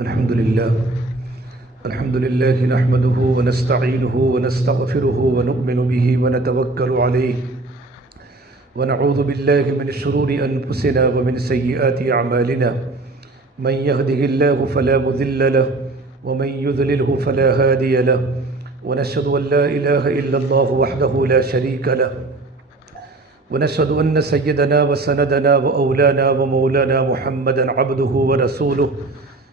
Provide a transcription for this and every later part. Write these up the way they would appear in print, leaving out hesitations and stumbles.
الحمد لله نحمده ونستعينه ونستغفره ونؤمن به ونتوكل عليه ونعوذ بالله من شرور أنفسنا ومن سيئات أعمالنا من يهده الله فلا مضل له ومن يضلله فلا هادي له ونشهد أن لا إله إلا الله وحده لا شريك له ونشهد أن سيدنا وسندنا وأولانا ومولانا محمدا عبده ورسوله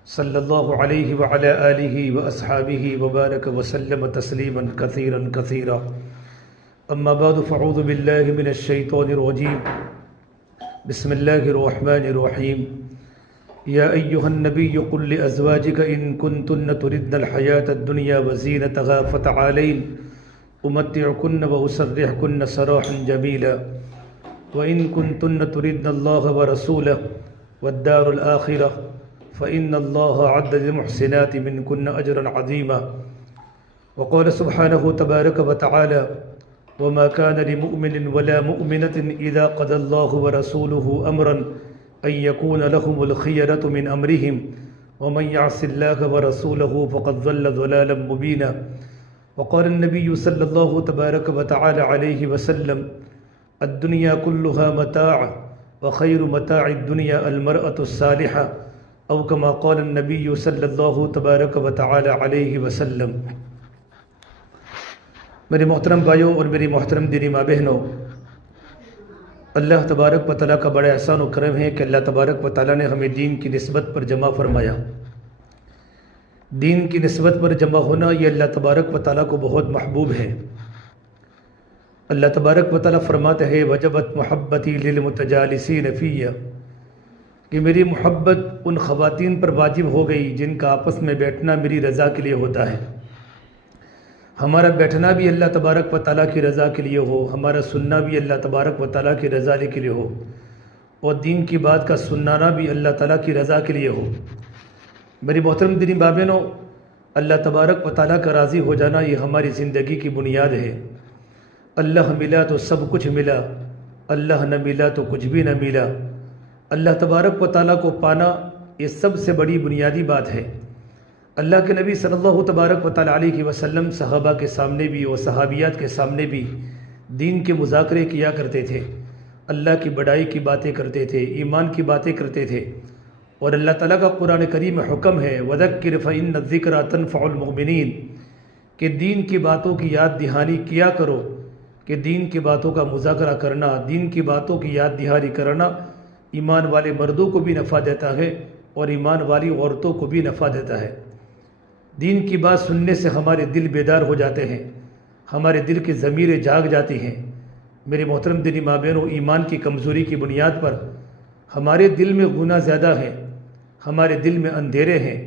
صلى الله عليه وعلى آله وأصحابه وبارك وسلم تسليما كثيرا كثيرا أما بعد فأعوذ بالله من الشيطان الرجيم بسم الله الرحمن الرحيم يا أيها النبي قل لأزواجك إن كنتن تردن الحياة الدنيا وزينتها فتعالين أمتعكن وأسرحكن سراحا جميلا وإن كنتن تردن الله ورسوله والدار الآخرة فإن الله أعد للمحسنات منكن أجرا عظيما وقال سبحانه تبارك وتعالى وما كان لمؤمن ولا مؤمنة إذا قضى الله ورسوله أمرا أن يكون لهم الخيرة من أمرهم ومن يعص الله ورسوله فقد ضل ضلالا مبينا وقال النبي صلى الله تبارك وتعالى عليه وسلم الدنيا كلها متاع وخير متاع الدنيا المرأة الصالحة او كما قال النبی صلی اللہ تبارک و تعالی علیہ وسلم۔ میرے محترم بھائیوں اور میری محترم دینی ماں بہنوں، اللہ تبارک و تعالیٰ کا بڑا احسان و کرم ہے کہ اللہ تبارک و تعالیٰ نے ہمیں دین کی نسبت پر جمع فرمایا۔ دین کی نسبت پر جمع ہونا یہ اللہ تبارک و تعالیٰ کو بہت محبوب ہے۔ اللہ تبارک و تعالیٰ فرماتے ہیں وجبت محبتی للمتجالسین فیہ، کہ میری محبت ان خواتین پر واجب ہو گئی جن کا آپس میں بیٹھنا میری رضا کے لیے ہوتا ہے۔ ہمارا بیٹھنا بھی اللہ تبارک و تعالیٰ کی رضا کے لیے ہو، ہمارا سننا بھی اللہ تبارک و تعالیٰ کی رضا کے لیے ہو، اور دین کی بات کا سنانا بھی اللہ تعالیٰ کی رضا کے لیے ہو۔ میری محترم دینی ماں بہنوں، اللہ تبارک و تعالیٰ کا راضی ہو جانا یہ ہماری زندگی کی بنیاد ہے۔ اللہ ملا تو سب کچھ ملا، اللہ نہ ملا تو کچھ بھی نہ ملا۔ اللہ تبارک و تعالیٰ کو پانا یہ سب سے بڑی بنیادی بات ہے۔ اللہ کے نبی صلی اللہ تبارک و تعالیٰ علیہ وسلم صحابہ کے سامنے بھی اور صحابیات کے سامنے بھی دین کے مذاکرے کیا کرتے تھے، اللہ کی بڑائی کی باتیں کرتے تھے، ایمان کی باتیں کرتے تھے، اور اللہ تعالیٰ کا قرآن کریم میں حکم ہے وَذَكِّرْ فَإِنَّ الذِّكْرَىٰ تَنفَعُ الْمُؤْمِنِينَ، کہ دین کی باتوں کی یاد دہانی کیا کرو، کہ دین کی باتوں کا مذاکرہ کرنا، دین کی باتوں کی یاد دہانی کرنا ایمان والے مردوں کو بھی نفع دیتا ہے اور ایمان والی عورتوں کو بھی نفع دیتا ہے۔ دین کی بات سننے سے ہمارے دل بیدار ہو جاتے ہیں، ہمارے دل کی ضمیریں جاگ جاتی ہیں۔ میرے محترم دینی ماں بہنوں، ایمان کی کمزوری کی بنیاد پر ہمارے دل میں گناہ زیادہ ہے، ہمارے دل میں اندھیرے ہیں،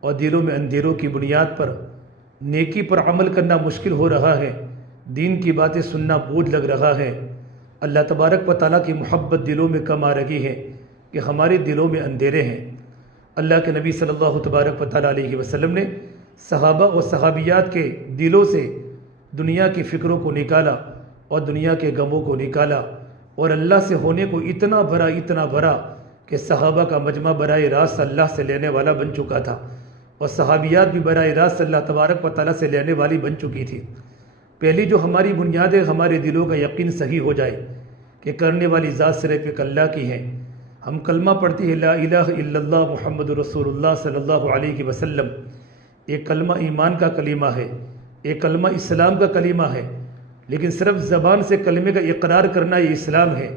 اور دلوں میں اندھیروں کی بنیاد پر نیکی پر عمل کرنا مشکل ہو رہا ہے، دین کی باتیں سننا بوجھ لگ رہا ہے۔ اللہ تبارک و تعالیٰ کی محبت دلوں میں کم آ رہی ہے کہ ہمارے دلوں میں اندھیرے ہیں۔ اللہ کے نبی صلی اللہ تبارک و تعالیٰ علیہ وسلم نے صحابہ و صحابیات کے دلوں سے دنیا کی فکروں کو نکالا اور دنیا کے غموں کو نکالا، اور اللہ سے ہونے کو اتنا بھرا کہ صحابہ کا مجمع براہ راست اللہ سے لینے والا بن چکا تھا، اور صحابیات بھی براہ راست اللہ تبارک و تعالیٰ سے لینے والی بن چکی تھی۔ پہلی جو ہماری بنیاد ہے، ہمارے دلوں کا یقین صحیح ہو جائے کہ کرنے والی ذات صرف ایک اللہ کی ہے۔ ہم کلمہ پڑھتے ہیں لا الہ الا اللہ محمد رسول اللہ صلی اللہ علیہ وسلم، ایک کلمہ ایمان کا کلمہ ہے، ایک کلمہ اسلام کا کلمہ ہے، لیکن صرف زبان سے کلمے کا اقرار کرنا یہ اسلام ہے،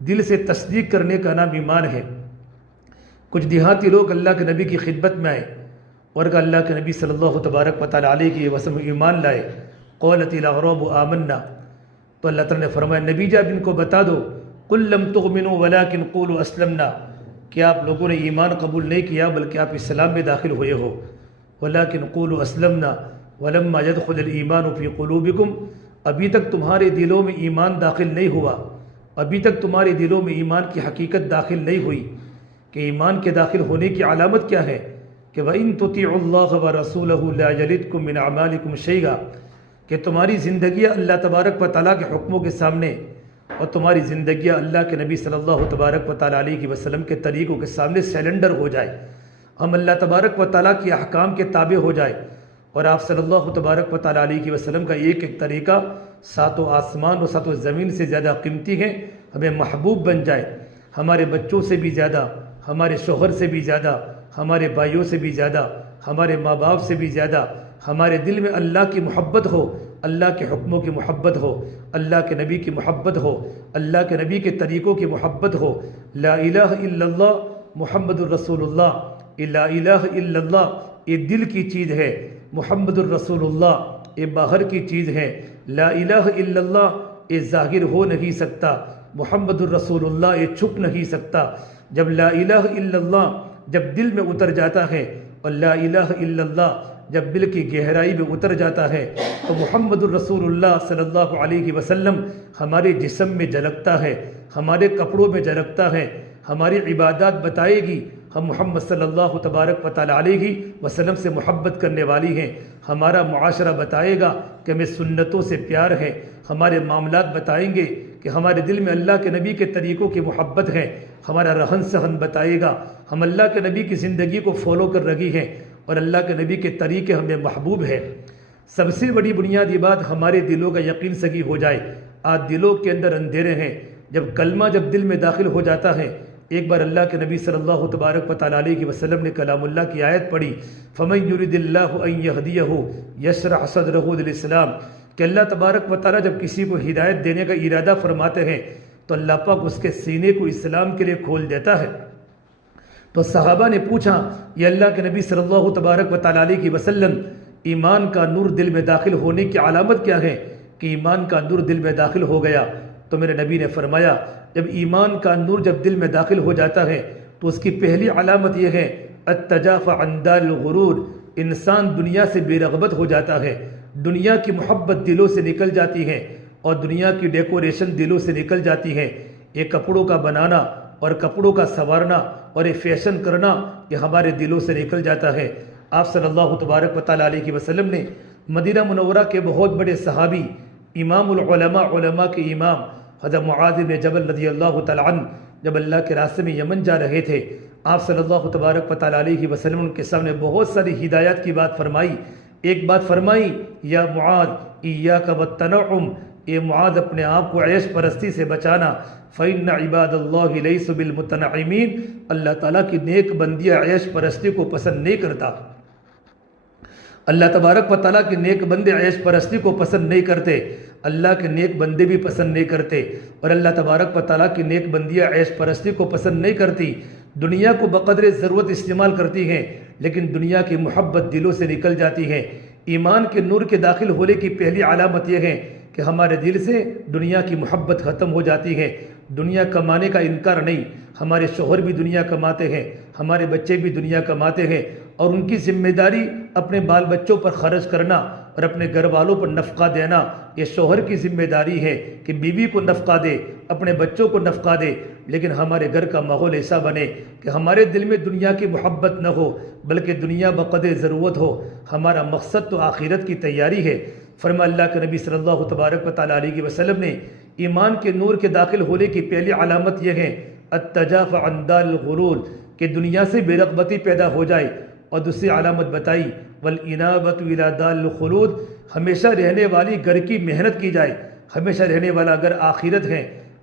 دل سے تصدیق کرنے کا نام ایمان ہے۔ کچھ دیہاتی لوگ اللہ کے نبی کی خدمت میں آئے اور کہا اللہ کے نبی صلی اللہ تبارک و تعالیٰ علیہ وسلم ایمان لائے، قالت الاعراب آمنا، تو اللہ تعالیٰ نے فرمایا نبی جب ان کو بتا دو قل لم تؤمنوا ولكن قولوا اسلمنا، کہ آپ لوگوں نے ایمان قبول نہیں کیا بلکہ آپ اسلام میں داخل ہوئے ہو، ولكن قولوا اسلمنا ولما يدخل الايمان في قلوبكم، ابھی تک تمہارے دلوں میں ایمان داخل نہیں ہوا، ابھی تک تمہارے دلوں میں ایمان کی حقیقت داخل نہیں ہوئی۔ کہ ایمان کے داخل ہونے کی علامت کیا ہے کہ وَإِن تُطِيعُوا اللَّهَ وَرَسُولَهُ لَا يَلِدْكُم مِّنْ أَعْمَالِكُمْ شَيْئًا، کہ تمہاری زندگیاں اللہ تبارک و تعالیٰ کے حکموں کے سامنے اور تمہاری زندگیاں اللہ کے نبی صلی اللہ تبارک و تعالیٰ علیہ وسلم کے طریقوں کے سامنے سیلنڈر ہو جائے، ہم اللہ تبارک و تعالیٰ کے احکام کے تابع ہو جائے اور آپ صلی اللہ تبارک و تعالیٰ علیہ وسلم کا ایک ایک طریقہ ساتوں آسمان و ساتوں زمین سے زیادہ قیمتی ہے، ہمیں محبوب بن جائے، ہمارے بچوں سے بھی زیادہ، ہمارے شوہر سے بھی زیادہ، ہمارے بھائیوں سے بھی زیادہ، ہمارے ماں باپ سے بھی زیادہ ہمارے دل میں اللہ کی محبت ہو، اللہ کے حکموں کی محبت ہو، اللہ کے نبی کی محبت ہو، اللہ کے نبی کے طریقوں کی محبت ہو۔ لا الہ الا اللہ محمد الرسول اللہ، لا الہ الا اللہ یہ دل کی چیز ہے، محمد الرسول اللہ یہ باہر کی چیز ہے، لا الہ الا اللہ یہ ظاہر ہو نہیں سکتا، محمد الرسول اللہ یہ چھپ نہیں سکتا۔ جب لا الہ الا اللہ جب دل میں اتر جاتا ہے اور لا الہ الا اللہ جب دل کی گہرائی میں اتر جاتا ہے تو محمد الرسول اللہ صلی اللہ علیہ وسلم ہمارے جسم میں جھلکتا ہے، ہمارے کپڑوں میں جھلکتا ہے، ہماری عبادات بتائے گی ہم محمد صلی اللہ تبارک و تعالیٰ علیہ وسلم سے محبت کرنے والی ہیں، ہمارا معاشرہ بتائے گا کہ ہمیں سنتوں سے پیار ہے، ہمارے معاملات بتائیں گے کہ ہمارے دل میں اللہ کے نبی کے طریقوں کی محبت ہے، ہمارا رہن سہن بتائے گا ہم اللہ کے نبی کی زندگی کو فالو کر رہی ہیں اور اللہ کے نبی کے طریقے ہمیں محبوب ہے۔ سب سے بڑی بنیادی بات ہمارے دلوں کا یقین سگی ہو جائے۔ آج دلوں کے اندر اندھیرے ہیں، جب کلمہ جب دل میں داخل ہو جاتا ہے، ایک بار اللہ کے نبی صلی اللہ تبارک و تعالیٰ علیہ وسلم نے کلام اللہ کی آیت پڑھی، فَمَن يُرِدِ اللَّهُ أَن يَهْدِيَهُ يَشْرَحْ صَدْرَهُ لِلْإِسْلَامِ کہ اللہ تبارک و تعالیٰ جب کسی کو ہدایت دینے کا ارادہ فرماتے ہیں تو اللہ پاک اس کے سینے کو اسلام کے لیے کھول دیتا ہے۔ تو صحابہ نے پوچھا، یہ اللہ کے نبی صلی اللہ تبارک و تعالیٰ علیہ وسلم ایمان کا نور دل میں داخل ہونے کی علامت کیا ہے کہ ایمان کا نور دل میں داخل ہو گیا؟ تو میرے نبی نے فرمایا جب ایمان کا نور جب دل میں داخل ہو جاتا ہے تو اس کی پہلی علامت یہ ہے التجافی عن دار الغرور، انسان دنیا سے بے رغبت ہو جاتا ہے، دنیا کی محبت دلوں سے نکل جاتی ہے اور دنیا کی ڈیکوریشن دلوں سے نکل جاتی ہے۔ یہ کپڑوں کا بنانا اور کپڑوں کا سنوارنا اور یہ فیشن کرنا یہ ہمارے دلوں سے نکل جاتا ہے۔ آپ صلی اللہ تبارک و تعالیٰ علیہ وسلم نے مدینہ منورہ کے بہت بڑے صحابی امام العلماء، علماء کے امام حضرت معاذ بن جبل رضی اللہ تعالیٰ عنہ جب اللہ کے راستے میں یمن جا رہے تھے، آپ صلی اللہ تبارک و تعالیٰ علیہ وسلم ان کے سامنے بہت ساری ہدایات کی بات فرمائی۔ ایک بات فرمائی، یا معاذ ایاک والتنعم، اے معاذ اپنے آپ کو عیش پرستی سے بچانا، فإن عباد اللہ لیس بالمتنعمین، اللہ تعالیٰ کی نیک بندیاں عیش پرستی کو پسند نہیں کرتا۔ اللہ تبارک و تعالیٰ کے نیک بندے عیش پرستی کو پسند نہیں کرتے، اللہ کے نیک بندے بھی پسند نہیں کرتے، اور اللہ تبارک و تعالیٰ کی نیک بندیاں عیش پرستی کو پسند نہیں کرتی، دنیا کو بقدر ضرورت استعمال کرتی ہیں، لیکن دنیا کی محبت دلوں سے نکل جاتی ہے۔ ایمان کے نور کے داخل ہونے کی پہلی علامت یہ ہے کہ ہمارے دل سے دنیا کی محبت ختم ہو جاتی ہے۔ دنیا کمانے کا انکار نہیں، ہمارے شوہر بھی دنیا کماتے ہیں، ہمارے بچے بھی دنیا کماتے ہیں، اور ان کی ذمہ داری اپنے بال بچوں پر خرچ کرنا اور اپنے گھر والوں پر نفقہ دینا، یہ شوہر کی ذمہ داری ہے کہ بیوی کو نفقہ دے، اپنے بچوں کو نفقہ دے، لیکن ہمارے گھر کا ماحول ایسا بنے کہ ہمارے دل میں دنیا کی محبت نہ ہو بلکہ دنیا بقدر ضرورت ہو۔ ہمارا مقصد تو آخرت کی تیاری ہے۔ فرما اللہ کے نبی صلی اللہ تبارک و تعالیٰ علیہ وسلم نے ایمان کے نور کے داخل ہونے کی پہلی علامت یہ ہے التجافی عن دار الغرور، کہ دنیا سے بے رغبتی پیدا ہو جائے، اور دوسری علامت بتائی والانابۃ الی دار الخلود، ہمیشہ رہنے والی گھر کی محنت کی جائے، ہمیشہ رہنے والا گھر آخرت ہے،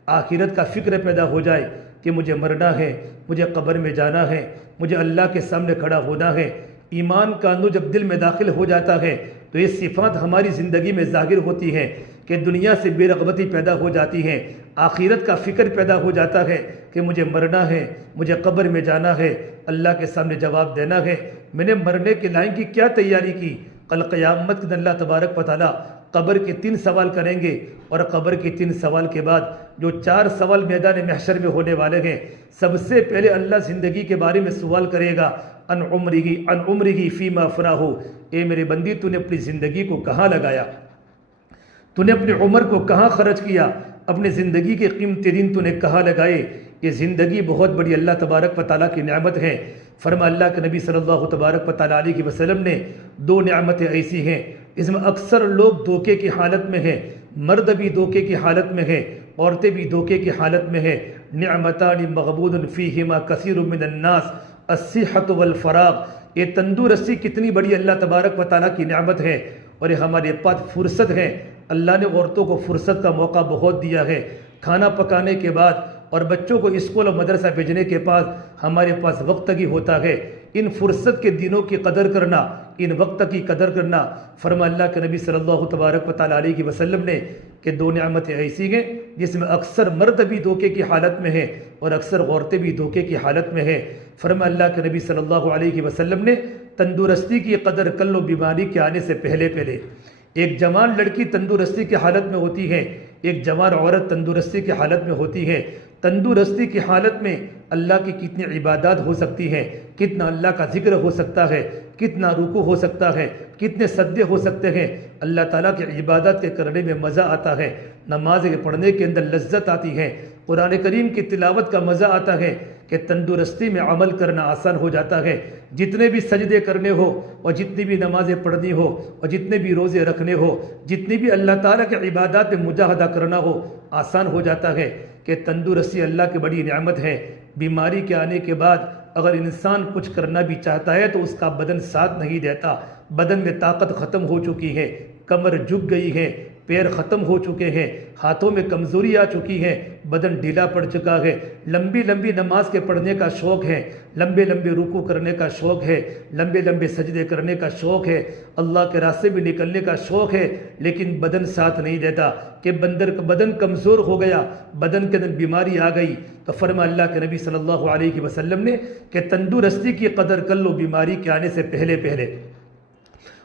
آخرت کا فکر پیدا ہو جائے کہ مجھے مرنا ہے، مجھے قبر میں جانا ہے، مجھے اللہ کے سامنے کھڑا ہونا ہے۔ ایمان کا نور جب دل میں داخل ہو جاتا ہے تو یہ صفات ہماری زندگی میں ظاہر ہوتی ہیں کہ دنیا سے بے رغبتی پیدا ہو جاتی ہے، آخرت کا فکر پیدا ہو جاتا ہے کہ مجھے مرنا ہے، مجھے قبر میں جانا ہے، اللہ کے سامنے جواب دینا ہے۔ میں نے مرنے کے لائن کی کیا تیاری کی؟ کل قیامت کے دن اللہ تبارک و تعالیٰ قبر کے 3 سوال کریں گے، اور قبر کے 3 سوال کے بعد جو 4 سوال میدان محشر میں ہونے والے ہیں، سب سے پہلے اللہ زندگی کے بارے میں سوال کرے گا ان عمرہ فیما افناہ، اے میرے بندی تو نے اپنی زندگی کو کہاں لگایا، تو نے اپنی عمر کو کہاں خرچ کیا، اپنی زندگی کے قیمتی دن تو نے کہاں لگائے۔ یہ زندگی بہت بڑی اللہ تبارک و تعالیٰ کی نعمت ہے۔ فرما اللہ کے نبی صلی اللہ تبارک و تعالیٰ علیہ وسلم نے 2 نعمتیں ایسی ہیں اس میں اکثر لوگ دھوکے کی حالت میں ہیں، مرد بھی دھوکے کی حالت میں ہیں، عورتیں بھی دھوکے کی حالت میں ہیں۔ نعمتان مغبون فیہما کثیر من الناس الصحت والفراغ، یہ تندرستی کتنی بڑی اللہ تبارک و تعالیٰ کی نعمت ہے، اور یہ ہمارے پاس فرصت ہے۔ اللہ نے عورتوں کو فرصت کا موقع بہت دیا ہے۔ کھانا پکانے کے بعد اور بچوں کو اسکول اور مدرسہ بھیجنے کے بعد ہمارے پاس وقت ہی ہوتا ہے۔ ان فرصت کے دنوں کی قدر کرنا، ان وقت کی قدر کرنا، فرما اللہ کے نبی صلی اللہ تبارک و تعالیٰ علیہ وسلم نے کہ دو نعمتیں ایسی ہیں جس میں اکثر مرد بھی دھوکے کی حالت میں ہیں اور اکثر عورتیں بھی دھوکے کی حالت میں ہیں۔ فرما اللہ کے نبی صلی اللہ علیہ وسلم نے تندرستی کی قدر کر لو بیماری کے آنے سے پہلے پہلے۔ ایک جوان لڑکی تندرستی کی حالت میں ہوتی ہے، ایک جوان عورت تندرستی کی حالت میں ہوتی ہے۔ تندرستی کی حالت میں اللہ کی کتنی عبادات ہو سکتی ہیں، کتنا اللہ کا ذکر ہو سکتا ہے، کتنا رکوع ہو سکتا ہے، کتنے سجدے ہو سکتے ہیں۔ اللہ تعالیٰ کی عبادت کے کرنے میں مزہ آتا ہے، نماز پڑھنے کے اندر لذت آتی ہے، قرآن کریم کی تلاوت کا مزہ آتا ہے کہ تندرستی میں عمل کرنا آسان ہو جاتا ہے۔ جتنے بھی سجدے کرنے ہو اور جتنی بھی نمازیں پڑھنی ہو اور جتنے بھی روزے رکھنے ہو، جتنی بھی اللہ تعالیٰ کے عبادات میں مجاہدہ کرنا ہو، آسان ہو جاتا ہے کہ تندرستی اللہ کی بڑی نعمت ہے۔ بیماری کے آنے کے بعد اگر انسان کچھ کرنا بھی چاہتا ہے تو اس کا بدن ساتھ نہیں دیتا، بدن میں طاقت ختم ہو چکی ہے، کمر جھک گئی ہے، پیر ختم ہو چکے ہیں، ہاتھوں میں کمزوری آ چکی ہے، بدن ڈھیلا پڑ چکا ہے، لمبی لمبی نماز کے پڑھنے کا شوق ہے، لمبے لمبے رکوع کرنے کا شوق ہے، لمبے لمبے سجدے کرنے کا شوق ہے، اللہ کے راستے میں نکلنے کا شوق ہے، لیکن بدن ساتھ نہیں دیتا کہ بدن کمزور ہو گیا، بدن کے اندر بیماری آ گئی۔ تو فرما اللہ کے نبی صلی اللہ علیہ وسلم نے کہ تندرستی کی قدر کر لو بیماری کے آنے سے پہلے پہلے۔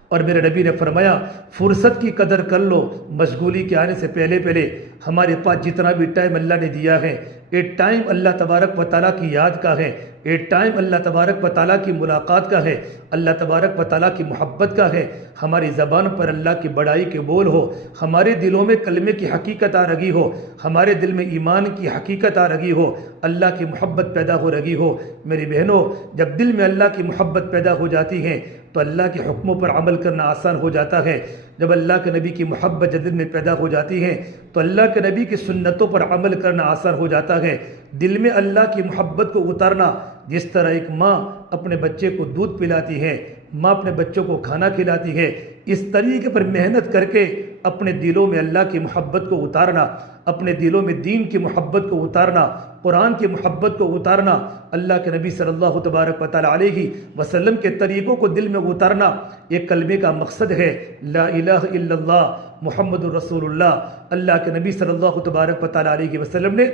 اور میرے نبی نے فرمایا فرصت کی قدر کر لو مشغولی کے آنے سے پہلے پہلے۔ ہمارے پاس جتنا بھی ٹائم اللہ نے دیا ہے، یہ ٹائم اللہ تبارک و تعالیٰ کی یاد کا ہے، یہ ٹائم اللہ تبارک و تعالیٰ کی ملاقات کا ہے، اللہ تبارک و تعالیٰ کی محبت کا ہے۔ ہماری زبان پر اللہ کی بڑائی کے بول ہو، ہمارے دلوں میں کلمے کی حقیقت آ رہی ہو، ہمارے دل میں ایمان کی حقیقت آ رہی ہو، اللہ کی محبت پیدا ہو رہی ہو۔ میری بہنوں، جب دل میں اللہ کی محبت پیدا ہو جاتی ہے تو اللہ کے حکموں پر عمل کرنا آسان ہو جاتا ہے۔ جب اللہ کے نبی کی محبت دل میں پیدا ہو جاتی ہے تو اللہ کے نبی کی سنتوں پر عمل کرنا آسان ہو جاتا ہے۔ دل میں اللہ کی محبت کو اتارنا، جس طرح ایک ماں اپنے بچے کو دودھ پلاتی ہے، ماں اپنے بچوں کو کھانا کھلاتی ہے، اس طریقے پر محنت کر کے اپنے دلوں میں اللہ کی محبت کو اتارنا، اپنے دلوں میں دین کی محبت کو اتارنا، قرآن کی محبت کو اتارنا، اللہ کے نبی صلی اللہ تبارک و تعالیٰ علیہ وسلم کے طریقوں کو دل میں اتارنا، یہ کلمے کا مقصد ہے۔ لا الہ الا اللہ محمد الرسول اللہ۔ اللہ کے نبی صلی اللہ تبارک و تعالیٰ علیہ وسلم نے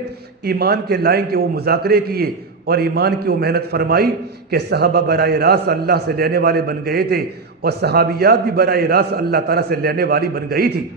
ایمان کے لائن کے وہ مذاکرے کیے اور ایمان کی وہ محنت فرمائی کہ صحابہ براہ راست اللہ سے لینے والے بن گئے تھے اور صحابیات بھی براہ راست اللہ تعالیٰ سے لینے والی بن گئی تھی۔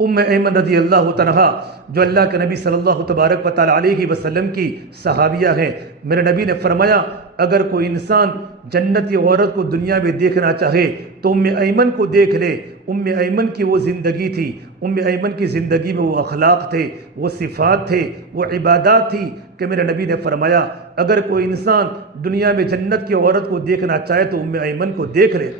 ایمن رضی اللہ عنہا جو اللہ کے نبی صلی اللہ تبارک و تعالیٰ علیہ وسلم کی صحابیہ ہیں، میرے نبی نے فرمایا اگر کوئی انسان جنتی عورت کو دنیا میں دیکھنا چاہے تو ایمن کو دیکھ لے۔ ایمن کی وہ زندگی تھی، ایمن کی زندگی میں وہ اخلاق تھے، وہ صفات تھے، وہ عبادات تھی کہ میرے نبی نے فرمایا اگر کوئی انسان دنیا میں جنت کی عورت کو دیکھنا چاہے تو ایمن کو دیکھ لے۔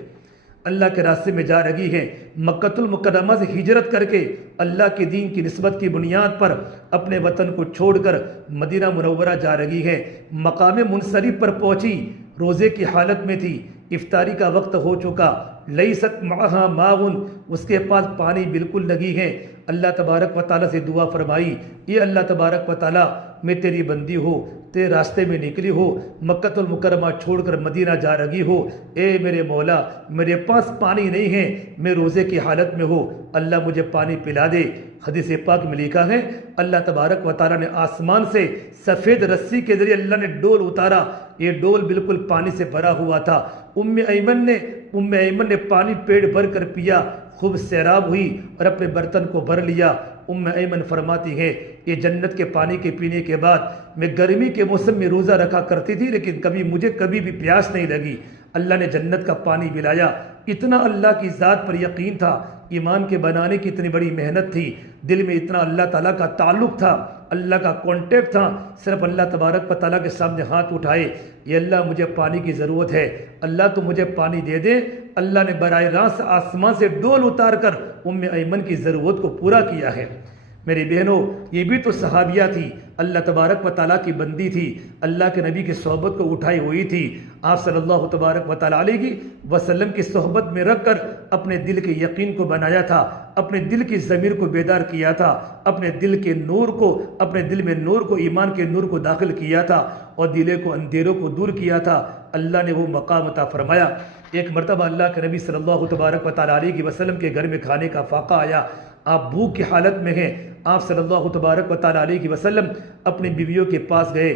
اللہ کے راستے میں جا رہی ہے، مکہ المکرمہ سے ہجرت کر کے اللہ کے دین کی نسبت کی بنیاد پر اپنے وطن کو چھوڑ کر مدینہ منورہ جا رہی ہے۔ مقام منصرف پر پہنچی، روزے کی حالت میں تھی، افطاری کا وقت ہو چکا، لیست معہا ماؤن، اس کے پاس پانی بالکل نہیں ہے۔ اللہ تبارک و تعالیٰ سے دعا فرمائی، یہ اللہ تبارک و تعالیٰ میں تیری بندی ہو، تیرے راستے میں نکلی ہو، مکہ المکرمہ چھوڑ کر مدینہ جا رہی ہو، اے میرے مولا میرے پاس پانی نہیں ہے، میں روزے کی حالت میں ہوں، اللہ مجھے پانی پلا دے۔ حدیث پاک میں لکھا ہے اللہ تبارک و تعالیٰ نے آسمان سے سفید رسی کے ذریعے اللہ نے ڈول اتارا، یہ ڈول بالکل پانی سے بھرا ہوا تھا۔ ایمن نے پانی پیٹ بھر کر پیا، خوب سیراب ہوئی اور اپنے برتن کو بھر لیا۔ ایمن فرماتی ہے یہ جنت کے پانی کے پینے کے بعد میں گرمی کے موسم میں روزہ رکھا کرتی تھی لیکن مجھے کبھی بھی پیاس نہیں لگی۔ اللہ نے جنت کا پانی پلایا، اتنا اللہ کی ذات پر یقین تھا، ایمان کے بنانے کی اتنی بڑی محنت تھی، دل میں اتنا اللہ تعالیٰ کا تعلق تھا، اللہ کا کانٹیکٹ تھا، صرف اللہ تبارک و تعالیٰ کے سامنے ہاتھ اٹھائے، یہ اللہ مجھے پانی کی ضرورت ہے، اللہ تو مجھے پانی دے دے۔ اللہ نے براہ راست آسمان سے ڈول اتار کر ایمن کی ضرورت کو پورا کیا ہے۔ میری بہنوں، یہ بھی تو صحابیہ تھی، اللہ تبارک و تعالیٰ کی بندی تھی، اللہ کے نبی کی صحبت کو اٹھائی ہوئی تھی، آپ صلی اللہ تبارک و تعالیٰ علیہ وسلم کی صحبت میں رکھ کر اپنے دل کے یقین کو بنایا تھا، اپنے دل کی ضمیر کو بیدار کیا تھا، اپنے دل کے نور کو، اپنے دل میں نور کو، ایمان کے نور کو داخل کیا تھا اور دلے کو اندھیروں کو دور کیا تھا۔ اللہ نے وہ مقام عطا فرمایا۔ ایک مرتبہ اللہ کے نبی صلی اللہ تبارک و تعالیٰ علیہ وسلم کے گھر میں کھانے کا فاقہ آیا، آپ بھوک کی حالت میں ہیں، آپ صلی اللہ تبارک و تعالیٰ علیہ وسلم اپنی بیویوں کے پاس گئے،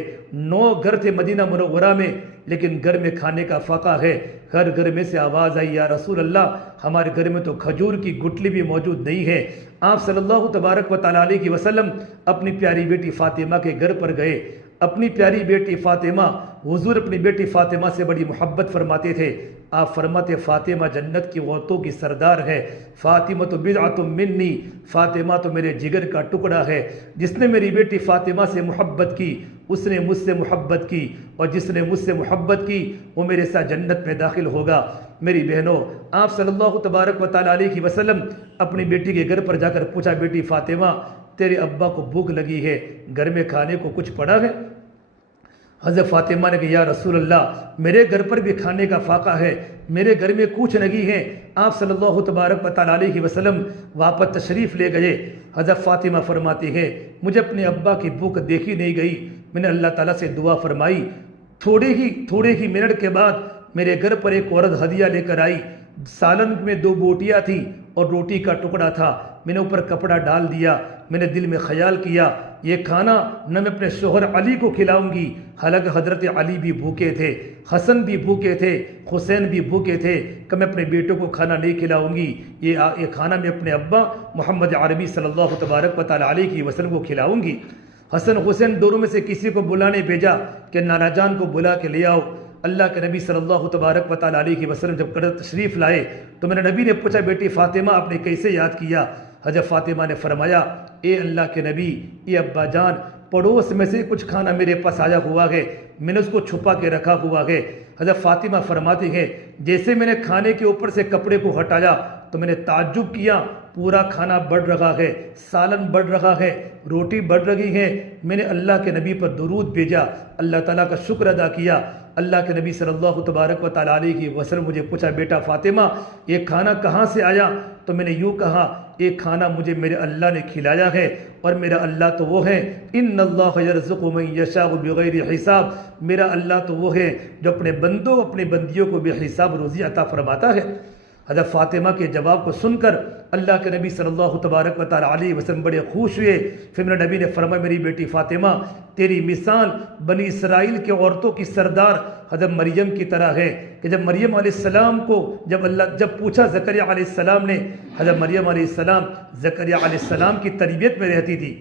9 گھر تھے مدینہ منورہ میں، لیکن گھر میں کھانے کا فاقہ ہے۔ ہر گھر میں سے آواز آئی، یا رسول اللہ، ہمارے گھر میں تو کھجور کی گٹلی بھی موجود نہیں ہے۔ آپ صلی اللہ تبارک و تعالیٰ علیہ وسلم اپنی پیاری بیٹی فاطمہ کے گھر پر گئے۔ اپنی پیاری بیٹی فاطمہ، حضور اپنی بیٹی فاطمہ سے بڑی محبت فرماتے تھے۔ آپ فرماتے، فاطمہ جنت کی عورتوں کی سردار ہے، فاطمہ تو بضعۃ منی، فاطمہ تو میرے جگر کا ٹکڑا ہے۔ جس نے میری بیٹی فاطمہ سے محبت کی اس نے مجھ سے محبت کی، اور جس نے مجھ سے محبت کی وہ میرے ساتھ جنت میں داخل ہوگا۔ میری بہنوں، آپ صلی اللہ تبارک و تعالیٰ علیہ وسلم اپنی بیٹی کے گھر پر جا کر پوچھا، بیٹی فاطمہ، تیرے ابا کو بھوک لگی ہے، گھر میں کھانے کو کچھ پڑا ہے؟ حضرت فاطمہ نے کہا، یا رسول اللہ، میرے گھر پر بھی کھانے کا فاقہ ہے، میرے گھر میں کچھ نہیں ہے۔ آپ صلی اللہ تبارک و تعالیٰ علیہ وسلم واپس تشریف لے گئے۔ حضرت فاطمہ فرماتی ہے، مجھے اپنے ابا کی بھوک دیکھی نہیں گئی، میں نے اللہ تعالیٰ سے دعا فرمائی، تھوڑے ہی منٹ کے بعد میرے گھر پر ایک عورت ہدیہ لے کر آئی، سالن میں 2 بوٹیاں تھیں اور روٹی کا ٹکڑا تھا۔ میں نے اوپر کپڑا ڈال دیا، میں نے دل میں خیال کیا، یہ کھانا نہ میں اپنے شوہر علی کو کھلاؤں گی، حالانکہ حضرت علی بھی بھوکے تھے، حسن بھی بھوکے تھے، حسین بھی بھوکے تھے، کہ میں اپنے بیٹوں کو کھانا نہیں کھلاؤں گی، یہ کھانا میں اپنے ابا محمد عربی صلی اللہ تبارک و تعالیٰ علیہ وسلم کو کھلاؤں گی۔ حسن حسین دونوں میں سے کسی کو بلانے بھیجا کہ نانا جان کو بلا کے لے آؤ۔ اللہ کے نبی صلی اللہ تبارک و تعالیٰ علیہ وسلم جب تشریف لائے تو میرے نبی نے پوچھا، بیٹی فاطمہ، آپ نے کیسے یاد کیا؟ حضرت فاطمہ نے فرمایا، اے اللہ کے نبی، اے ابا جان، پڑوس میں سے کچھ کھانا میرے پاس آیا ہوا ہے، میں نے اس کو چھپا کے رکھا ہوا ہے۔ حضرت فاطمہ فرماتی ہے، جیسے میں نے کھانے کے اوپر سے کپڑے کو ہٹایا تو میں نے تعجب کیا، پورا کھانا بڑھ رہا ہے، سالن بڑھ رہا ہے، روٹی بڑھ رہی ہے۔ میں نے اللہ کے نبی پر درود بھیجا، اللہ تعالیٰ کا شکر ادا کیا۔ اللہ کے نبی صلی اللہ تبارک و تعالیٰ علیہ وسلم مجھے پوچھا، بیٹا فاطمہ، یہ کھانا کہاں سے آیا؟ تو میں نے یوں کہا، یہ کھانا مجھے میرے اللہ نے کھلایا ہے، اور میرا اللہ تو وہ ہے، ان اللہ یرزق من یشاء بغیر حساب، میرا اللہ تو وہ ہے جو اپنے بندوں، اپنے بندیوں کو بے حساب روزی عطا فرماتا ہے۔ حضرت فاطمہ کے جواب کو سن کر اللہ کے نبی صلی اللہ تبارک و تعالیٰ علیہ وسلم بڑے خوش ہوئے۔ پھر میرے نبی نے فرمایا، میری بیٹی فاطمہ، تیری مثال بنی اسرائیل کے عورتوں کی سردار حضرت مریم کی طرح ہے، کہ جب مریم علیہ السلام کو جب پوچھا زکریا علیہ السلام نے، حضرت مریم علیہ السلام زکریا علیہ السلام کی تربیت میں رہتی تھی۔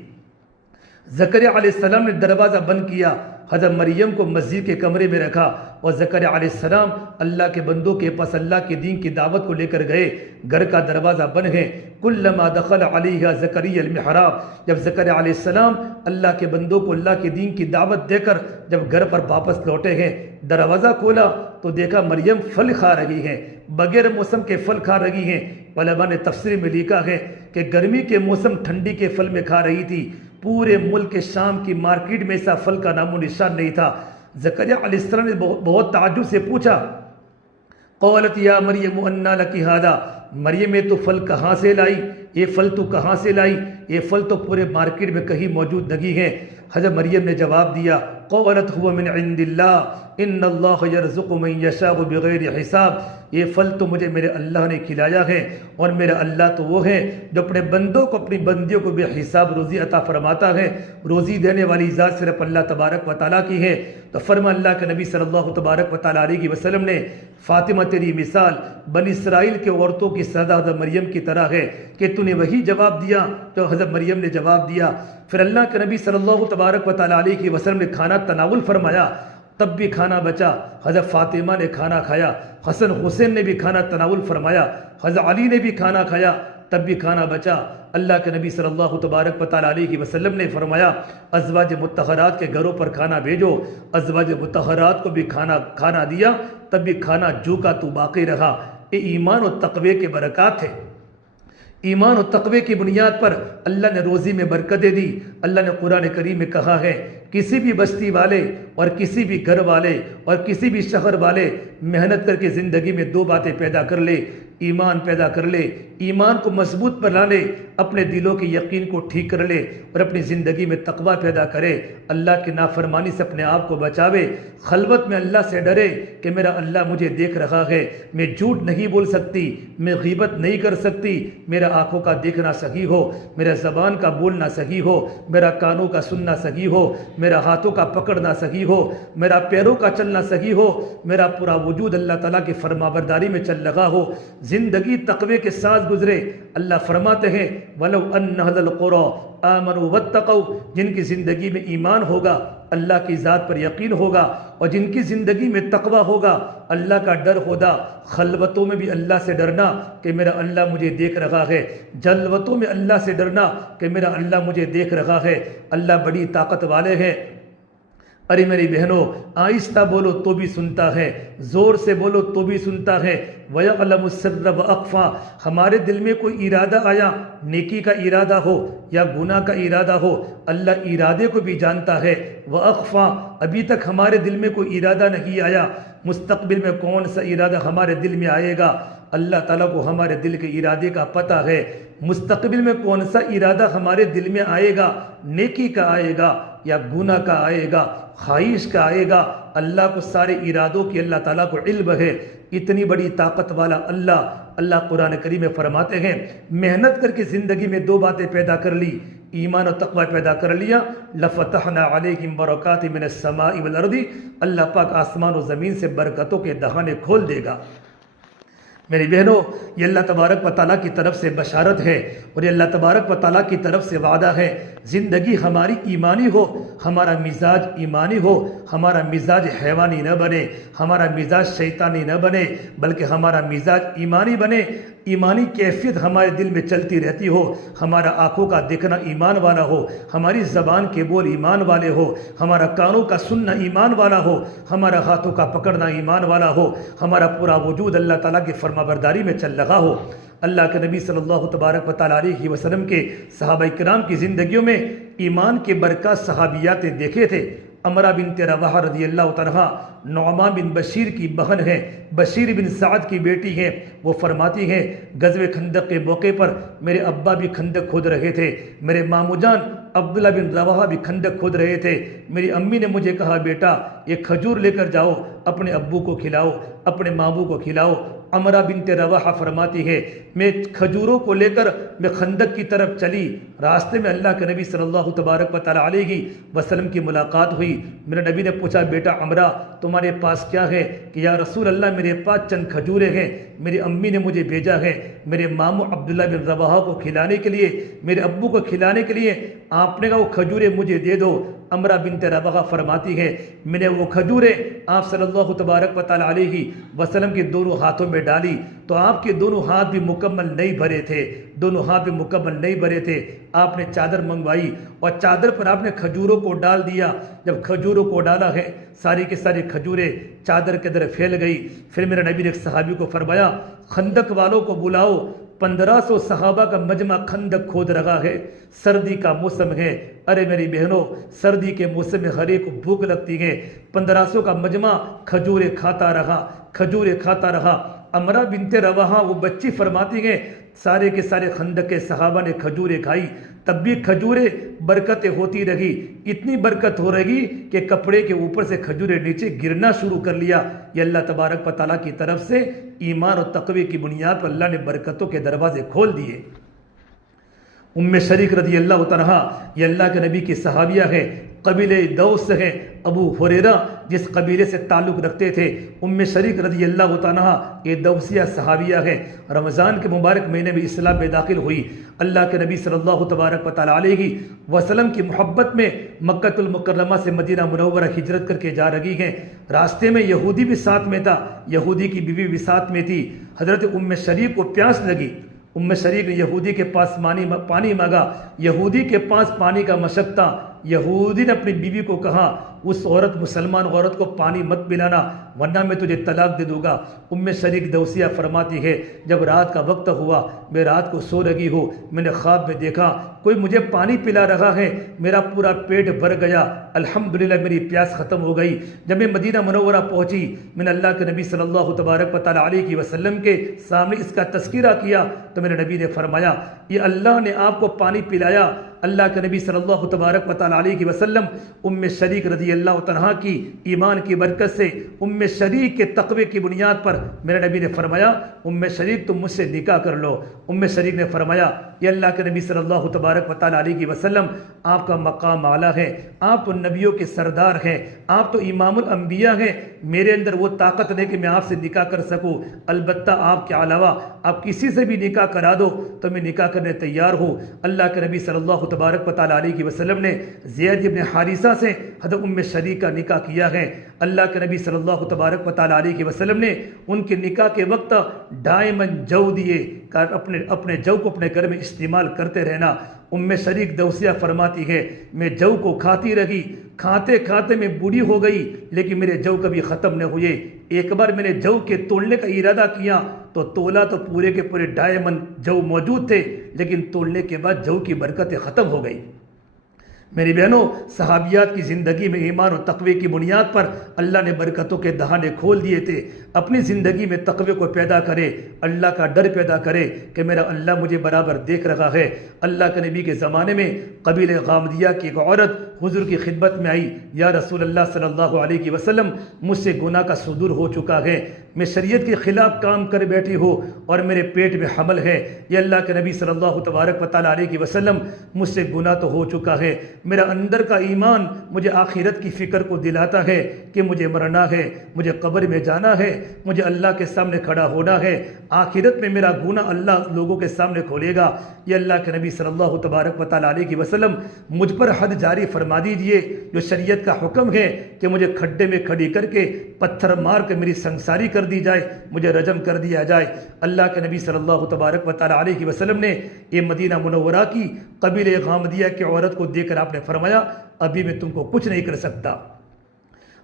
زکریا علیہ السلام نے دروازہ بند کیا، حضرت مریم کو مسجد کے کمرے میں رکھا، اور زکریا علیہ السلام اللہ کے بندوں کے پاس اللہ کے دین کی دعوت کو لے کر گئے۔ گھر کا دروازہ بند ہے، کلما دخل علیہ زکریا المحراب، جب زکریا علیہ السلام اللہ کے بندوں کو اللہ کے دین کی دعوت دے کر جب گھر پر واپس لوٹے ہیں، دروازہ کھولا تو دیکھا مریم پھل کھا رہی ہیں، بغیر موسم کے پھل کھا رہی ہیں۔ علماء نے تفسیر میں لکھا ہے کہ گرمی کے موسم ٹھنڈی کے پھل میں کھا رہی تھی، پورے ملک شام کی مارکیٹ میں ایسا پھل کا نام و نشان نہیں تھا۔ زکریا علیہ السلام نے بہت تعجب سے پوچھا، قالت یا مریم انا لک ھذا، مریم یہ تو پھل کہاں سے لائی؟ یہ پھل تو کہاں سے لائی؟ یہ پھل تو پورے مارکیٹ میں کہیں موجود نہیں ہے۔ حضرت مریم نے جواب دیا، قالت هو من عند اللہ ان اللہ یرزق من یشاء بغیر حساب، یہ پھل تو مجھے میرے اللہ نے کھلایا ہے، اور میرا اللہ تو وہ ہے جو اپنے بندوں کو، اپنی بندیوں کو بے حساب روزی عطا فرماتا ہے۔ روزی دینے والی ذات صرف اللہ تبارک و تعالیٰ کی ہے۔ تو فرما اللہ کے نبی صلی اللہ تبارک و تعالیٰ علیہ وسلم نے، فاطمہ تیری مثال بنی اسرائیل کے عورتوں کی سردار حضرت مریم کی طرح ہے، کہ تو نے وہی جواب دیا جو حضرت مریم نے جواب دیا۔ پھر اللہ کے نبی صلی اللہ تبارک و تعالیٰ علیہ وسلم نے کھانا تناول فرمایا، تب بھی کھانا بچا، حضرت فاطمہ نے کھانا کھایا، حسن حسین نے بھی کھانا تناول فرمایا، حضرت علی نے بھی کھانا کھایا، تب بھی کھانا بچا۔ اللہ کے نبی صلی اللہ تبارک و تعالیٰ علیہ وسلم نے فرمایا، ازواج مطہرات کے گھروں پر کھانا بھیجو۔ ازواج مطہرات کو بھی کھانا دیا، تب بھی کھانا جو کا تو باقی رہا۔ یہ ایمان و تقوی کے برکات ہے، ایمان و تقوی کی بنیاد پر اللہ نے روزی میں برکتیں دی۔ اللہ نے قرآن کریم میں کہا ہے کسی بھی بستی والے اور کسی بھی گھر والے اور کسی بھی شہر والے محنت کر کے زندگی میں دو باتیں پیدا کر لے، ایمان پیدا کر لے، ایمان کو مضبوط بنا لے، اپنے دلوں کے یقین کو ٹھیک کر لے اور اپنی زندگی میں تقوی پیدا کرے، اللہ کی نافرمانی سے اپنے آپ کو بچاوے، خلوت میں اللہ سے ڈرے کہ میرا اللہ مجھے دیکھ رہا ہے، میں جھوٹ نہیں بول سکتی، میں غیبت نہیں کر سکتی، میرا آنکھوں کا دیکھنا صحیح ہو، میرا زبان کا بولنا صحیح ہو، میرا کانوں کا سننا صحیح ہو، میرا ہاتھوں کا پکڑنا صحیح ہو، میرا پیروں کا چلنا صحیح ہو، میرا پورا وجود اللہ تعالیٰ کی فرمانبرداری میں چل رہا ہو، زندگی تقوی کے ساتھ گزرے۔ اللہ فرماتے ہیں وَلَوْ أَنَّ أَهْلَ الْقُرَىٰ آمَنُوا وَاتَّقَوْا، جن کی زندگی میں ایمان ہوگا، اللہ کی ذات پر یقین ہوگا، اور جن کی زندگی میں تقوی ہوگا، اللہ کا ڈر ہوگا، خلوتوں میں بھی اللہ سے ڈرنا کہ میرا اللہ مجھے دیکھ رہا ہے، جلوتوں میں اللہ سے ڈرنا کہ میرا اللہ مجھے دیکھ رہا ہے، اللہ بڑی طاقت والے ہیں۔ ارے میری بہنوں، آہستہ بولو تو بھی سنتا ہے، زور سے بولو تو بھی سنتا ہے۔ وَيَعْلَمُ السِّرَّ وَأَخْفَى، ہمارے دل میں کوئی ارادہ آیا، نیکی کا ارادہ ہو یا گناہ کا ارادہ ہو، اللہ ارادے کو بھی جانتا ہے۔ وَأَخْفَى، ابھی تک ہمارے دل میں کوئی ارادہ نہیں آیا، مستقبل میں کون سا ارادہ ہمارے دل میں آئے گا، اللہ تعالیٰ کو ہمارے دل کے ارادے کا پتہ ہے۔ مستقبل میں کون سا ارادہ ہمارے دل میں آئے گا، نیکی کا آئے گا یا گناہ کا آئے گا، خواہش کا آئے گا، اللہ کو سارے ارادوں کی اللہ تعالیٰ کو علم ہے۔ اتنی بڑی طاقت والا اللہ قرآن کریم میں فرماتے ہیں محنت کر کے زندگی میں دو باتیں پیدا کر لی، ایمان و تقوی پیدا کر لیا، لَفَتَحْنَا عَلَيْهِمْ بَرَكَاتٍ مِنَ السَّمَاءِ وَالْأَرْضِ، اللہ پاک آسمان و زمین سے برکتوں کے دہانے کھول دے گا۔ میری بہنوں، یہ اللہ تبارک و تعالیٰ کی طرف سے بشارت ہے اور یہ اللہ تبارک و تعالیٰ کی طرف سے وعدہ ہے۔ زندگی ہماری ایمانی ہو، ہمارا مزاج ایمانی ہو، ہمارا مزاج حیوانی نہ بنے، ہمارا مزاج شیطانی نہ بنے، بلکہ ہمارا مزاج ایمانی بنے، ایمانی کیفیت ہمارے دل میں چلتی رہتی ہو، ہمارا آنکھوں کا دیکھنا ایمان والا ہو، ہماری زبان کے بول ایمان والے ہو، ہمارا کانوں کا سننا ایمان والا ہو، ہمارا ہاتھوں کا پکڑنا ایمان والا ہو، ہمارا پورا وجود اللہ تعالیٰ کی فرمانبرداری میں چل رہا ہو۔ اللہ کے نبی صلی اللہ تبارک و تعالیٰ علیہ وسلم کے صحابہ کرام کی زندگیوں میں ایمان کے برکات صحابیات دیکھے تھے۔ امرہ بنت رواحہ رضی اللہ تعالیٰ نعمان بن بشیر کی بہن ہے، بشیر بن سعد کی بیٹی ہیں، وہ فرماتی ہیں غزوہ خندق کے موقع پر میرے ابا بھی خندق کھود رہے تھے، میرے مامو جان عبداللہ بن رواحہ بھی خندق کھود رہے تھے، میری امی نے مجھے کہا بیٹا یہ کھجور لے کر جاؤ، اپنے ابو کو کھلاؤ، اپنے ماموں کو کھلاؤ۔ امرہ بنت رواحہ فرماتی ہے میں کھجوروں کو لے کر میں خندق کی طرف چلی، راستے میں اللہ کے نبی صلی اللہ تبارک و تعالیٰ علیہ وسلم کی ملاقات ہوئی۔ میرے نبی نے پوچھا بیٹا امرہ تمہارے پاس کیا ہے؟ کہ یا رسول اللہ میرے پاس چند کھجوریں ہیں، میری امی نے مجھے بھیجا ہے میرے ماموں عبداللہ بن رواحہ کو کھلانے کے لیے، میرے ابو کو کھلانے کے لیے، آپ نے کہا وہ کھجوریں مجھے دے دو۔ امرہ بنت رواحہ فرماتی ہے میں نے وہ کھجوریں آپ صلی اللہ تبارک و تعالیٰ علیہ وسلم کے دونوں ہاتھوں میں ڈالی تو آپ کے دونوں ہاتھ بھی مکمل نہیں بھرے تھے، دونوں ہاتھ بھی مکمل نہیں بھرے تھے۔ آپ نے چادر منگوائی اور چادر پر آپ نے کھجوروں کو ڈال دیا، جب کھجوروں کو ڈالا ہے ساری کے ساری کھجوریں چادر کے اندر پھیل گئی۔ پھر میرے نبی نے ایک صحابی کو فرمایا خندق والوں کو بلاؤ، 1500 صحابہ کا مجمع خندق کھود رہا ہے، سردی کا موسم ہے۔ ارے میری بہنوں سردی کے موسم میں ہر ایک کو بھوک لگتی ہے، 1500 کا مجمع کھجوریں کھاتا رہا، کھجوریں کھاتا رہا۔ امرہ بنت رواحہ وہ بچی فرماتی ہیں سارے کے سارے خندق کے صحابہ نے کھجوریں کھائی، تب بھی کھجوریں برکتیں ہوتی رہی، اتنی برکت ہو رہی کہ کپڑے کے اوپر سے کھجوریں نیچے گرنا شروع کر لیا۔ یہ اللہ تبارک و تعالیٰ کی طرف سے ایمان اور تقوی کی بنیاد پر اللہ نے برکتوں کے دروازے کھول دیے۔ ام شریک رضی اللہ تعالیٰ یہ اللہ کے نبی کی صحابیہ ہے، قبیلہ دوس ہے، ابو ہریرہ جس قبیلے سے تعلق رکھتے تھے۔ ام شریک رضی اللہ تعالیٰ یہ دوسیہ صحابیہ ہے، رمضان کے مبارک مہینے میں اسلام میں داخل ہوئی، اللہ کے نبی صلی اللہ تبارک و تعالیٰ علیہ وسلم کی محبت میں مکہ المکرمہ سے مدینہ منورہ ہجرت کر کے جا رہی ہیں۔ راستے میں یہودی بھی ساتھ میں تھا، یہودی کی بیوی بھی ساتھ میں تھی۔ حضرت ام شریک کو پیاس لگی، ام شریک نے یہودی کے پاس پانی مانگا، یہودی کے پاس پانی کا مشق تھا، یہودی نے اپنی بیوی کو کہا اس عورت مسلمان عورت کو پانی مت پلانا ورنہ میں تجھے طلاق دے دوں گا۔ ام شریک دوسیہ فرماتی ہے جب رات کا وقت ہوا میں رات کو سو رہی ہوں، میں نے خواب میں دیکھا کوئی مجھے پانی پلا رہا ہے، میرا پورا پیٹ بھر گیا، الحمدللہ میری پیاس ختم ہو گئی۔ جب میں مدینہ منورہ پہنچی میں نے اللہ کے نبی صلی اللہ تبارک و تعالیٰ علیہ وسلم کے سامنے اس کا تذکرہ کیا تو میرے نبی نے فرمایا یہ اللہ نے آپ کو پانی پلایا۔ اللہ کے نبی صلی اللہ تبارک و تعالیٰ علیہ وسلم ام شریک رضی اللہ عنہا کی ایمان کی برکت سے ام شریک کے تقوی کی بنیاد پر میرے نبی نے فرمایا ام شریک تم مجھ سے نکاح کر لو۔ ام شریک نے فرمایا یہ اللہ کے نبی صلی اللہ تبارک و تعالیٰ علیہ وسلم آپ کا مقام اعلیٰ ہے، آپ تو نبیوں کے سردار ہیں، آپ تو امام الانبیاء ہیں، میرے اندر وہ طاقت نہیں کہ میں آپ سے نکاح کر سکوں، البتہ آپ کے علاوہ آپ کسی سے بھی نکاح کرا دو تو میں نکاح کرنے تیار ہوں۔ اللہ کے نبی صلی اللہ تبارک و تعالیٰ علیہ وسلم نے زید بن حارثہ سے حضرت ام شریک کا نکاح کیا ہے۔ اللہ کے نبی صلی اللہ تبارک و تعالیٰ علیہ وسلم نے ان کے نکاح کے وقت ڈائمنڈ جو دیے، اپنے جو کو اپنے گھر میں استعمال کرتے رہنا۔ ام شریک دوسیہ فرماتی ہے میں جو کو کھاتی رہی، کھاتے کھاتے میں بوڑھی ہو گئی لیکن میرے جو کبھی ختم نہ ہوئے۔ ایک بار میں نے جو کے تولنے کا ارادہ کیا تو تولا تو پورے کے پورے ڈائمنڈ جو موجود تھے لیکن تولنے کے بعد جو کی برکتیں ختم ہو گئی۔ میری بہنوں، صحابیات کی زندگی میں ایمان و تقوی کی بنیاد پر اللہ نے برکتوں کے دہانے کھول دیے تھے۔ اپنی زندگی میں تقوی کو پیدا کرے، اللہ کا ڈر پیدا کرے کہ میرا اللہ مجھے برابر دیکھ رہا ہے۔ اللہ کے نبی کے زمانے میں قبیلہ غامدیہ کی ایک عورت حضور کی خدمت میں آئی، یا رسول اللہ صلی اللہ علیہ وسلم مجھ سے گناہ کا صدور ہو چکا ہے، میں شریعت کے خلاف کام کر بیٹھی ہوں اور میرے پیٹ میں حمل ہے، یہ اللہ کے نبی صلی اللہ تبارک و تعالیٰ علیہ وسلم مجھ سے گناہ تو ہو چکا ہے، میرا اندر کا ایمان مجھے آخرت کی فکر کو دلاتا ہے کہ مجھے مرنا ہے، مجھے قبر میں جانا ہے، مجھے اللہ کے سامنے کھڑا ہونا ہے، آخرت میں میرا گناہ اللہ لوگوں کے سامنے کھولے گا۔ یہ اللہ کے نبی صلی اللہ تبارک و تعالیٰ علیہ وسلم مجھ پر حد جاری فرما دیجئے، جو شریعت کا حکم ہے کہ مجھے کھڈے میں کھڑی کر کے پتھر مار کے میری سنگساری کر دی جائے، مجھے رجم کر دیا جائے۔ اللہ کے نبی صلی اللہ تبارک و تعالیٰ علیہ وسلم نے یہ مدینہ منورہ کی قبیلہ غامدیہ کی عورت کو دیکھ کر آپ نے فرمایا ابھی میں تم کو کچھ نہیں کر سکتا۔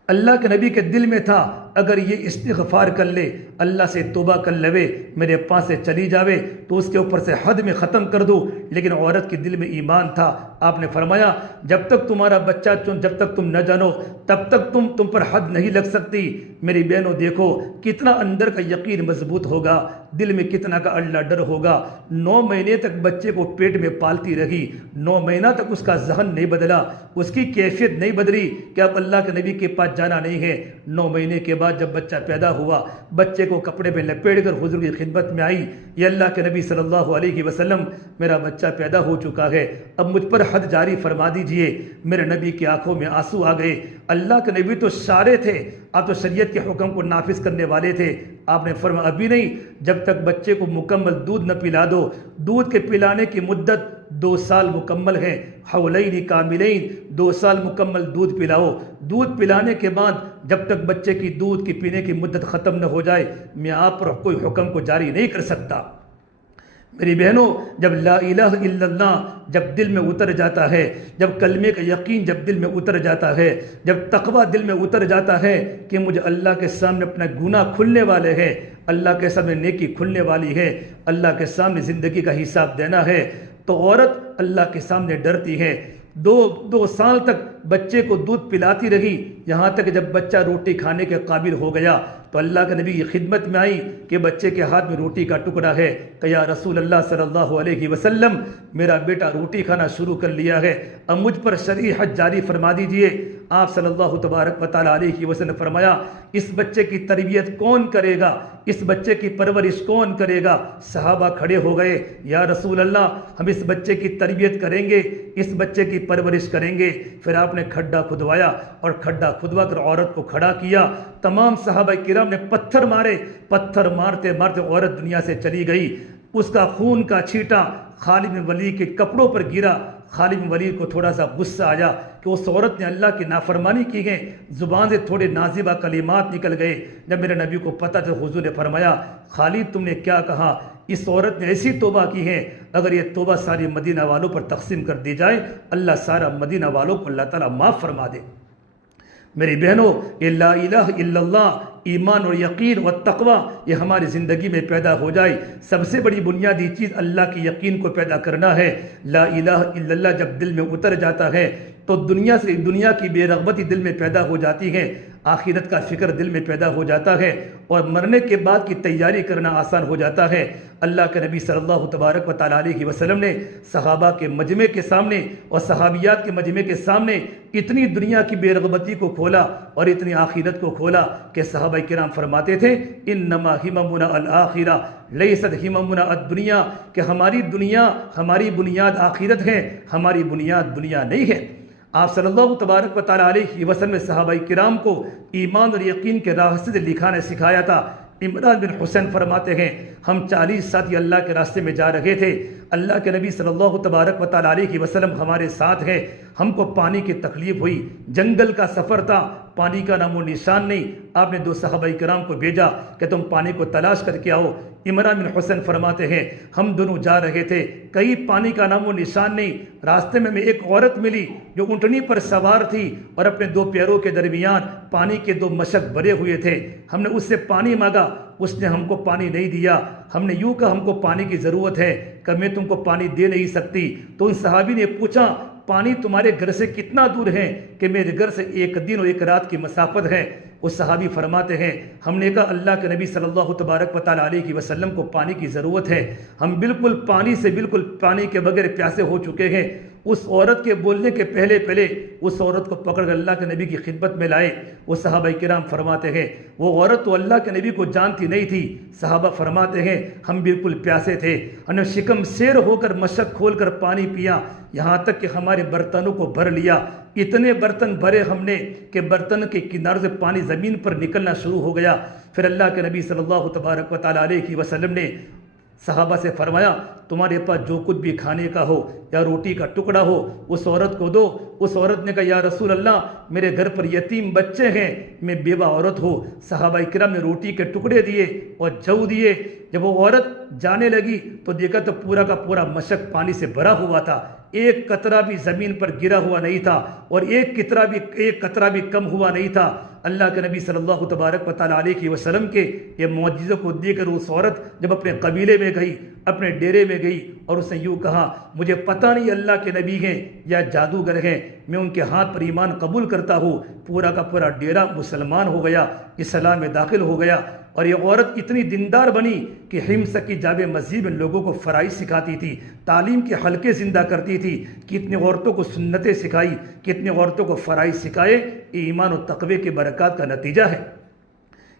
اللہ کے نبی کے دل میں تھا اگر یہ استغفار کر لے، اللہ سے توبہ کر لے، میرے پاس سے چلی جاوے تو اس کے اوپر سے حد میں ختم کر دو، لیکن عورت کے دل میں ایمان تھا۔ آپ نے فرمایا جب تک تمہارا بچہ جب تک تم نہ جانو تب تک تم پر حد نہیں لگ سکتی۔ میری بہنوں دیکھو کتنا اندر کا یقین مضبوط ہوگا، دل میں کتنا کا اللہ ڈر ہوگا۔ 9 مہینے تک بچے کو پیٹ میں پالتی رہی، 9 مہینہ تک اس کا ذہن نہیں بدلا، اس کی کیفیت نہیں بدلی کہ اب اللہ کے نبی کے پاس جانا نہیں ہے۔ 9 مہینے کے بعد جب بچہ پیدا ہوا، بچے کو کپڑے میں لپیٹ کر حضور کی خدمت میں آئی، یہ اللہ کے نبی صلی اللہ علیہ وسلم میرا بچہ پیدا ہو چکا ہے، اب مجھ پر حد جاری فرما دیجئے۔ میرے نبی کی آنکھوں میں آنسو آ گئے۔ اللہ کے نبی تو شارع تھے، آپ تو شریعت کے حکم کو نافذ کرنے والے تھے۔ آپ نے فرمایا ابھی نہیں، جب تک بچے کو مکمل دودھ نہ پلا دو۔ دودھ کے پلانے کی مدت 2 سال مکمل ہے، حولین کاملین، 2 سال مکمل دودھ پلاؤ۔ دودھ پلانے کے بعد جب تک بچے کی دودھ کی پینے کی مدت ختم نہ ہو جائے میں آپ پر کوئی حکم کو جاری نہیں کر سکتا۔ میری بہنوں، جب لا الہ الا اللہ جب دل میں اتر جاتا ہے، جب کلمے کا یقین جب دل میں اتر جاتا ہے، جب تقوی دل میں اتر جاتا ہے کہ مجھے اللہ کے سامنے اپنا گناہ کھلنے والے ہیں، اللہ کے سامنے نیکی کھلنے والی ہے، اللہ کے سامنے زندگی کا حساب دینا ہے، تو عورت اللہ کے سامنے ڈرتی ہے۔ 2 سال تک بچے کو دودھ پلاتی رہی، یہاں تک جب بچہ روٹی کھانے کے قابل ہو گیا تو اللہ کے نبی کی خدمت میں آئی کہ بچے کے ہاتھ میں روٹی کا ٹکڑا ہے، کہ یا رسول اللہ صلی اللہ علیہ وسلم میرا بیٹا روٹی کھانا شروع کر لیا ہے، اب مجھ پر شرعی حد جاری فرما دیجئے۔ آپ صلی اللہ تبارک و تعالیٰ علیہ وسلم نے فرمایا اس بچے کی تربیت کون کرے گا، اس بچے کی پرورش کون کرے گا؟ صحابہ کھڑے ہو گئے، یا رسول اللہ ہم اس بچے کی تربیت کریں گے، اس بچے کی پرورش کریں گے۔ پھر آپ نے کھڈا کھدوایا اور کھڈا کھدوا کر عورت کو کھڑا کیا، تمام صحابہ کرام نے پتھر مارے، پتھر مارتے مارتے عورت دنیا سے چلی گئی۔ اس کا خون کا چھینٹا خالد بن ولید کے کپڑوں پر گرا۔ خالد بن ولید کو تھوڑا سا غصہ آیا کہ اس عورت نے اللہ کی نافرمانی کی ہے، زبان سے تھوڑے نازیبہ کلمات نکل گئے۔ جب میرے نبی کو پتہ تھا، حضور نے فرمایا خالد تم نے کیا کہا؟ اس عورت نے ایسی توبہ کی ہے، اگر یہ توبہ ساری مدینہ والوں پر تقسیم کر دی جائے اللہ سارا مدینہ والوں کو اللہ تعالیٰ معاف فرما دے۔ میری بہنوں، یہ لا الہ الا اللہ، ایمان اور یقین اور تقوی یہ ہماری زندگی میں پیدا ہو جائے۔ سب سے بڑی بنیادی چیز اللہ کی یقین کو پیدا کرنا ہے۔ لا الہ الا اللہ جب دل میں اتر جاتا ہے تو دنیا کی بے رغبتی دل میں پیدا ہو جاتی ہے، آخرت کا فکر دل میں پیدا ہو جاتا ہے، اور مرنے کے بعد کی تیاری کرنا آسان ہو جاتا ہے۔ اللہ کے نبی صلی اللہ تبارک و تعالیٰ علیہ وسلم نے صحابہ کے مجمع کے سامنے اور صحابیات کے مجمع کے سامنے اتنی دنیا کی بے رغبتی کو کھولا اور اتنی آخرت کو کھولا کہ صحابہ کرام فرماتے تھے انما ہممنا الآخرہ لیست ہممنا الدنیا، کہ ہماری بنیاد آخرت ہے، ہماری بنیاد دنیا نہیں ہے۔ آپ صلی اللہ تبارک و تعالیٰ علیہ وسلم نے صحابہ کرام کو ایمان اور یقین کے راستے سے لکھانا سکھایا تھا۔ عمران بن حسین فرماتے ہیں ہم 40 ساتھی اللہ کے راستے میں جا رہے تھے، اللہ کے نبی صلی اللہ تبارک و تعالیٰ علیہ وسلم ہمارے ساتھ ہیں، ہم کو پانی کی تکلیف ہوئی، جنگل کا سفر تھا، پانی کا نام و نشان نہیں، آپ نے 2 صحابہ کرام کو بھیجا کہ تم پانی کو تلاش کر کے آؤ۔ عمران بن حسین فرماتے ہیں ہم دونوں جا رہے تھے، کہیں پانی کا نام و نشان نہیں، راستے میں ایک عورت ملی جو اونٹنی پر سوار تھی اور اپنے 2 پیروں کے درمیان پانی کے 2 مشک بھرے ہوئے تھے۔ ہم نے اس سے پانی مانگا، اس نے ہم کو پانی نہیں دیا، ہم نے یوں کہا ہم کو پانی کی ضرورت ہے کہ میں تم کو پانی دے نہیں سکتی۔ تو ان صحابی نے پوچھا پانی تمہارے گھر سے کتنا دور ہے؟ کہ میرے گھر سے 1 دن اور 1 رات کی مسافت ہے۔ اس صحابی فرماتے ہیں ہم نے کہا اللہ کے نبی صلی اللہ تبارک و تعالیٰ علیہ وسلم کو پانی کی ضرورت ہے، ہم بالکل پانی کے بغیر پیاسے ہو چکے ہیں۔ اس عورت کے بولنے کے پہلے اس عورت کو پکڑ کر اللہ کے نبی کی خدمت میں لائے۔ وہ صحابہ کرام فرماتے ہیں وہ عورت تو اللہ کے نبی کو جانتی نہیں تھی، صحابہ فرماتے ہیں ہم بالکل پیاسے تھے، ہم نے شکم سیر ہو کر مشک کھول کر پانی پیا، یہاں تک کہ ہمارے برتنوں کو بھر لیا، اتنے برتن بھرے ہم نے کہ برتن کے کناروں سے پانی زمین پر نکلنا شروع ہو گیا۔ پھر اللہ کے نبی صلی اللہ تبارک و تعالیٰ علیہ وسلم نے صحابہ سے فرمایا تمہارے پاس جو کچھ بھی کھانے کا ہو یا روٹی کا ٹکڑا ہو اس عورت کو دو۔ اس عورت نے کہا یا رسول اللہ میرے گھر پر یتیم بچے ہیں، میں بیوہ عورت ہوں۔ صحابہ کرام نے روٹی کے ٹکڑے دیے اور جو دیے۔ جب وہ عورت جانے لگی تو دیکھا تو پورا کا پورا مشک پانی سے بھرا ہوا تھا، ایک قطرہ بھی زمین پر گرا ہوا نہیں تھا اور ایک قطرہ بھی کم ہوا نہیں تھا۔ اللہ کے نبی صلی اللہ تبارک و تعالیٰ علیہ وسلم کے یہ معجزوں کو دیکھ کر اس عورت جب اپنے قبیلے میں گئی، اپنے ڈیرے میں گئی اور اس نے یوں کہا مجھے پتہ نہیں اللہ کے نبی ہیں یا جادوگر ہیں، میں ان کے ہاتھ پر ایمان قبول کرتا ہوں۔ پورا کا پورا ڈیرا مسلمان ہو گیا، اسلام میں داخل ہو گیا، اور یہ عورت اتنی دیندار بنی کہ حمص کی جامع مسجد میں لوگوں کو فرائض سکھاتی تھی، تعلیم کے حلقے زندہ کرتی تھی، کتنی عورتوں کو سنتیں سکھائی، کتنی عورتوں کو فرائض سکھائے۔ یہ ایمان و تقوی کے برکات کا نتیجہ ہے۔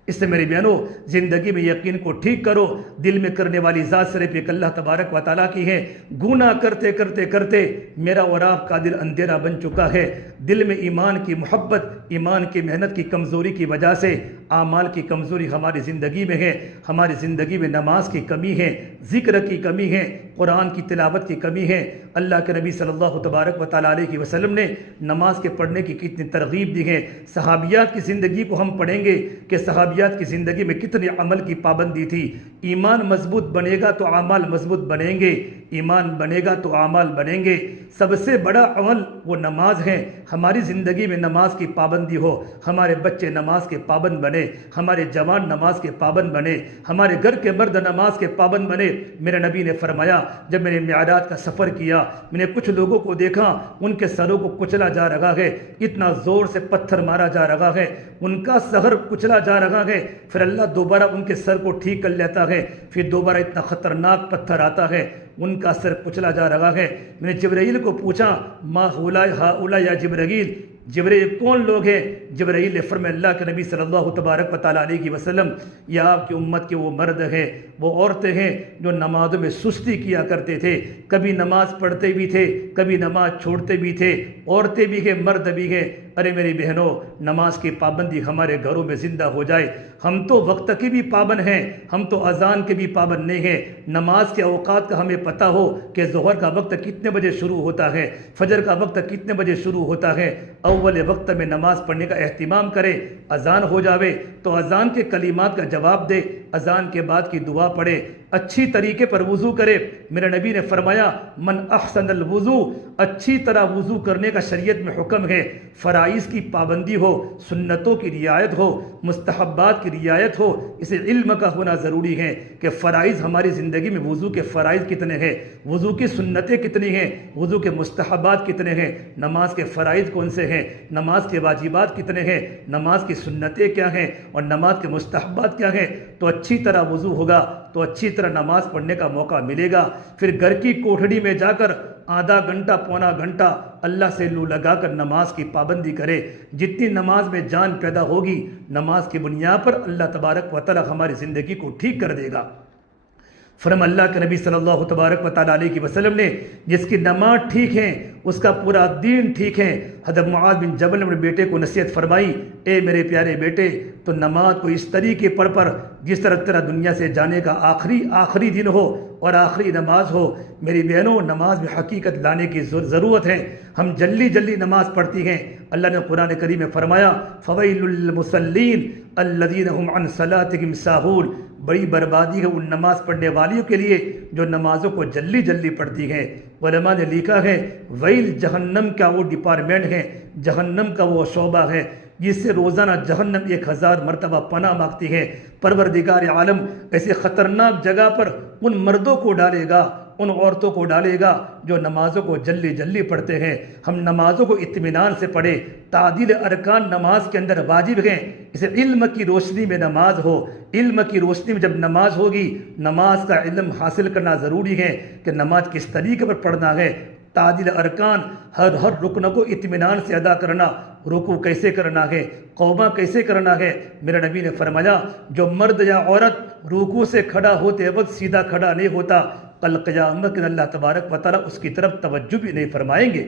اس سے میری بہنوں زندگی میں یقین کو ٹھیک کرو، دل میں کرنے والی ذات صرف ایک اللہ تبارک و تعالیٰ کی ہے۔ گناہ کرتے کرتے کرتے میرا اور آپ کا دل اندھیرا بن چکا ہے، دل میں ایمان کی محبت، ایمان کی محنت کی کمزوری کی وجہ سے اعمال کی کمزوری ہماری زندگی میں ہے، ہماری زندگی میں نماز کی کمی ہے، ذکر کی کمی ہے، قرآن کی تلاوت کی کمی ہے۔ اللہ کے نبی صلی اللہ تبارک و تعالیٰ علیہ وسلم نے نماز کے پڑھنے کی کتنی ترغیب دی ہے۔ صحابیات کی زندگی کو ہم پڑھیں گے کہ صحابیات کی زندگی میں کتنی عمل کی پابندی تھی۔ ایمان مضبوط بنے گا تو اعمال مضبوط بنیں گے، ایمان بنے گا تو اعمال بنیں گے۔ سب سے بڑا عمل وہ نماز ہے۔ ہماری زندگی میں نماز کی پابندی ہو، ہمارے بچے نماز کے پابند بنے، ہمارے جوان نماز کے پابند بنے، ہمارے گھر کے مرد نماز کے پابند بنے۔ میرے نبی نے فرمایا جب میں نے معراج کا سفر کیا میں نے کچھ لوگوں کو دیکھا ان کے سروں کو کچلا جا رہا ہے، اتنا زور سے پتھر مارا جا رہا ہے، ان کا سر کچلا جا رہا ہے، پھر اللہ دوبارہ ان کے سر کو ٹھیک کر لیتا ہے، پھر دوبارہ اتنا خطرناک پتھر آتا ہے، ان کا سر کچلا جا رہا ہے۔ میں نے جبرائیل کو پوچھا ما ہؤلاء یا جبرائیل، جبرائیل کون لوگ ہیں؟ جبرائیل نے فرمایا اللہ کے نبی صلی اللہ تبارک و تعالیٰ علیہ وسلم یہ آپ کی امت کے وہ مرد ہیں، وہ عورتیں ہیں جو نمازوں میں سستی کیا کرتے تھے، کبھی نماز پڑھتے بھی تھے کبھی نماز چھوڑتے بھی تھے، عورتیں بھی ہیں مرد بھی ہیں۔ ارے میری بہنوں نماز کی پابندی ہمارے گھروں میں زندہ ہو جائے۔ ہم تو وقت کی بھی پابند ہیں، ہم تو اذان کے بھی پابند نہیں ہیں۔ نماز کے اوقات کا ہمیں پتہ ہو کہ ظہر کا وقت کتنے بجے شروع ہوتا ہے، فجر کا وقت کتنے بجے شروع ہوتا ہے، اول وقت میں نماز پڑھنے کا اہتمام کرے۔ اذان ہو جاوے تو اذان کے کلمات کا جواب دے، اذان کے بعد کی دعا پڑھے، اچھی طریقے پر وضو کرے۔ میرے نبی نے فرمایا من احسن الوضو، اچھی طرح وضو کرنے کا شریعت میں حکم ہے۔ فرائض کی پابندی ہو، سنتوں کی رعایت ہو، مستحبات کی رعایت ہو، اسے علم کا ہونا ضروری ہے کہ فرائض ہماری زندگی میں وضو کے فرائض کتنے ہیں، وضو کی سنتیں کتنی ہیں، وضو کے مستحبات کتنے ہیں، نماز کے فرائض کون سے ہیں، نماز کے واجبات کتنے ہیں، نماز کی سنتیں کیا ہیں اور نماز کے مستحبات کیا ہیں۔ تو اچھی طرح وضو ہوگا تو اچھی طرح نماز پڑھنے کا موقع ملے گا۔ پھر گھر کی کوٹھڑی میں جا کر آدھا گھنٹہ پونا گھنٹہ اللہ سے لو لگا کر نماز کی پابندی کرے۔ جتنی نماز میں جان پیدا ہوگی، نماز کی بنیاد پر اللہ تبارک و تعالی ہماری زندگی کو ٹھیک کر دے گا۔ فرما اللہ کے نبی صلی اللہ تبارک و تعالیٰ علیہ وسلم نے جس کی نماز ٹھیک ہے اس کا پورا دین ٹھیک ہے۔ حضرت معاذ بن جبل نے اپنے بیٹے کو نصیحت فرمائی، اے میرے پیارے بیٹے، تو نماز کو اس طریقے پر جس طرح تیرا دنیا سے جانے کا آخری دن ہو اور آخری نماز ہو۔ میری بہنوں، نماز میں حقیقت لانے کی ضرورت ہے۔ ہم جلدی نماز پڑھتی ہیں۔ اللہ نے قرآن کریم میں فرمایا فویل للمصلین الذین هم عن صلاتهم ساہون، بڑی بربادی ہے ان نماز پڑھنے والیوں کے لیے جو نمازوں کو جلدی پڑھتی ہیں۔ علماء نے لکھا ہے ویل جہنم کا وہ ڈپارٹمنٹ ہے، جہنم کا وہ شعبہ ہے جس سے روزانہ جہنم 1000 مرتبہ پناہ مانگتی ہے۔ پروردگار عالم ایسے خطرناک جگہ پر ان مردوں کو ڈالے گا، ان عورتوں کو ڈالے گا جو نمازوں کو جلدی پڑھتے ہیں۔ ہم نمازوں کو اطمینان سے پڑھیں۔ تعدیل ارکان نماز کے اندر واجب ہیں۔ اسے علم کی روشنی میں نماز ہو، علم کی روشنی میں جب نماز ہوگی، نماز کا علم حاصل کرنا ضروری ہے کہ نماز کس طریقے پر پڑھنا ہے۔ تعدیل ارکان، ہر رکن کو اطمینان سے ادا کرنا، رکوع کیسے کرنا ہے، قومہ کیسے کرنا ہے۔ میرے نبی نے فرمایا جو مرد یا عورت رکوع سے کھڑا ہوتے وقت سیدھا کھڑا نہیں ہوتا، کل قیامت کے اللہ تبارک و تعالیٰ اس کی طرف توجہ بھی نہیں فرمائیں گے۔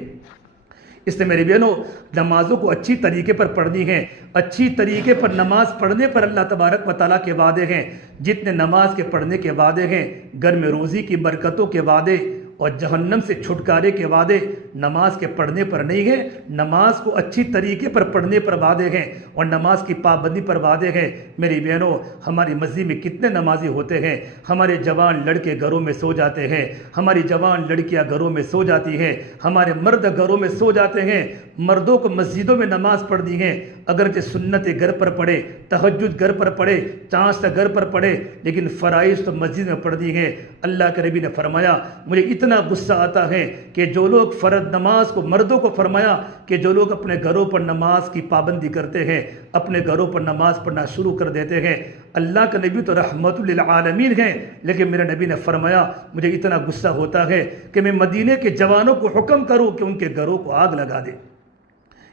اس لیے میری بہنوں، نمازوں کو اچھی طریقے پر پڑھنی ہے۔ اچھی طریقے پر نماز پڑھنے پر اللہ تبارک و تعالیٰ کے وعدے ہیں۔ جتنے نماز کے پڑھنے کے وعدے ہیں، گھر میں روزی کی برکتوں کے وعدے اور جہنم سے چھٹکارے کے وعدے نماز کے پڑھنے پر نہیں ہیں، نماز کو اچھی طریقے پر پڑھنے پر وعدے ہیں اور نماز کی پابندی پر وعدے ہیں۔ میری بہنوں، ہماری مسجد میں کتنے نمازی ہوتے ہیں؟ ہمارے جوان لڑکے گھروں میں سو جاتے ہیں، ہماری جوان لڑکیاں گھروں میں سو جاتی ہیں، ہمارے مرد گھروں میں سو جاتے ہیں۔ مردوں کو مسجدوں میں نماز پڑھنی ہے، اگرچہ سنت گھر پر پڑھے، تہجد گھر پر پڑھے، چانس گھر پر پڑھے، لیکن فرائض تو مسجد میں پڑھنی ہے۔ اللہ کے نبی نے فرمایا مجھے اتنا غصہ آتا ہے کہ جو لوگ فرض نماز کو، مردوں کو فرمایا کہ جو لوگ اپنے گھروں پر نماز کی پابندی کرتے ہیں، اپنے گھروں پر نماز پڑھنا شروع کر دیتے ہیں۔ اللہ کا نبی تو رحمت للعالمین ہیں، لیکن میرے نبی نے فرمایا مجھے اتنا غصہ ہوتا ہے کہ میں مدینے کے جوانوں کو حکم کروں کہ ان کے گھروں کو آگ لگا دے۔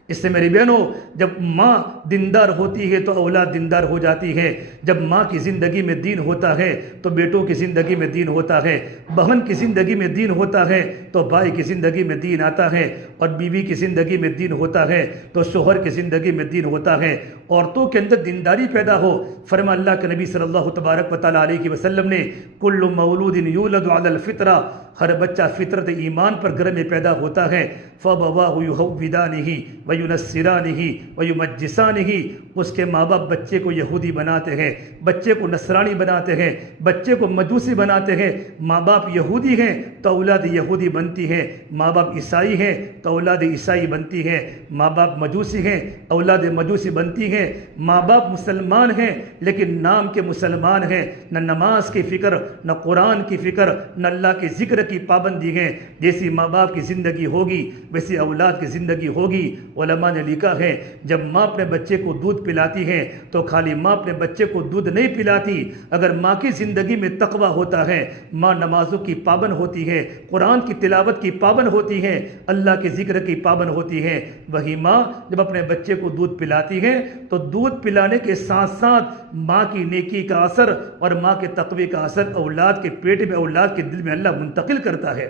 اس سے میری بہنوں، جب ماں دیندار ہوتی ہے تو اولاد دیندار ہو جاتی ہے۔ جب ماں کی زندگی میں دین ہوتا ہے تو بیٹوں کی زندگی میں دین ہوتا ہے، بہن کی زندگی میں دین ہوتا ہے تو بھائی کی زندگی میں دین آتا ہے، اور بیوی کی زندگی میں دین ہوتا ہے تو شوہر کی زندگی میں دین ہوتا ہے۔ عورتوں کے اندر دینداری پیدا ہو۔ فرما اللہ کے نبی صلی اللہ تبارک و تعالیٰ علیہ وسلم نے کل مولود یولد علی الفطرہ، ہر بچہ فطرت ایمان پر گھر میں پیدا ہوتا ہے۔ فَأَبَوَاهُ يُهَوِّدَانِهِ وَيُنَصِّرَانِهِ وَيُمَجِّسَانِهِ، اس کے ماں باپ بچے کو یہودی بناتے ہیں، بچے کو نصرانی بناتے ہیں، بچے کو مجوسی بناتے ہیں۔ ماں باپ یہودی ہیں تو اولاد یہودی بنتی ہے، ماں باپ عیسائی ہیں تو اولاد عیسائی بنتی ہے، ماں باپ مجوسی ہیں اولاد مجوسی بنتی ہیں، ماں باپ مسلمان ہیں لیکن نام کے مسلمان ہیں، نہ نماز کی فکر، نہ قرآن کی فکر، نہ اللہ کے ذکر کی پابندی ہے۔ جیسی ماں باپ کی زندگی ہوگی ویسی اولاد کی زندگی ہوگی۔ علماء نے لکھا ہے جب ماں اپنے بچے کو دودھ پلاتی ہے تو خالی ماں اپنے بچے کو دودھ نہیں پلاتی، اگر ماں کی زندگی میں تقویٰ ہوتا ہے، ماں نمازوں کی پابند ہوتی ہے، قرآن کی تلاوت کی پابند ہوتی ہے، اللہ کے ذکر کی پابند ہوتی ہے، وہی ماں جب اپنے بچے کو دودھ پلاتی ہے تو دودھ پلانے کے ساتھ ساتھ ماں کی نیکی کا اثر اور ماں کے تقوی کا اثر اولاد کے پیٹ میں، اولاد کے دل میں اللہ منتقل کرتا ہے۔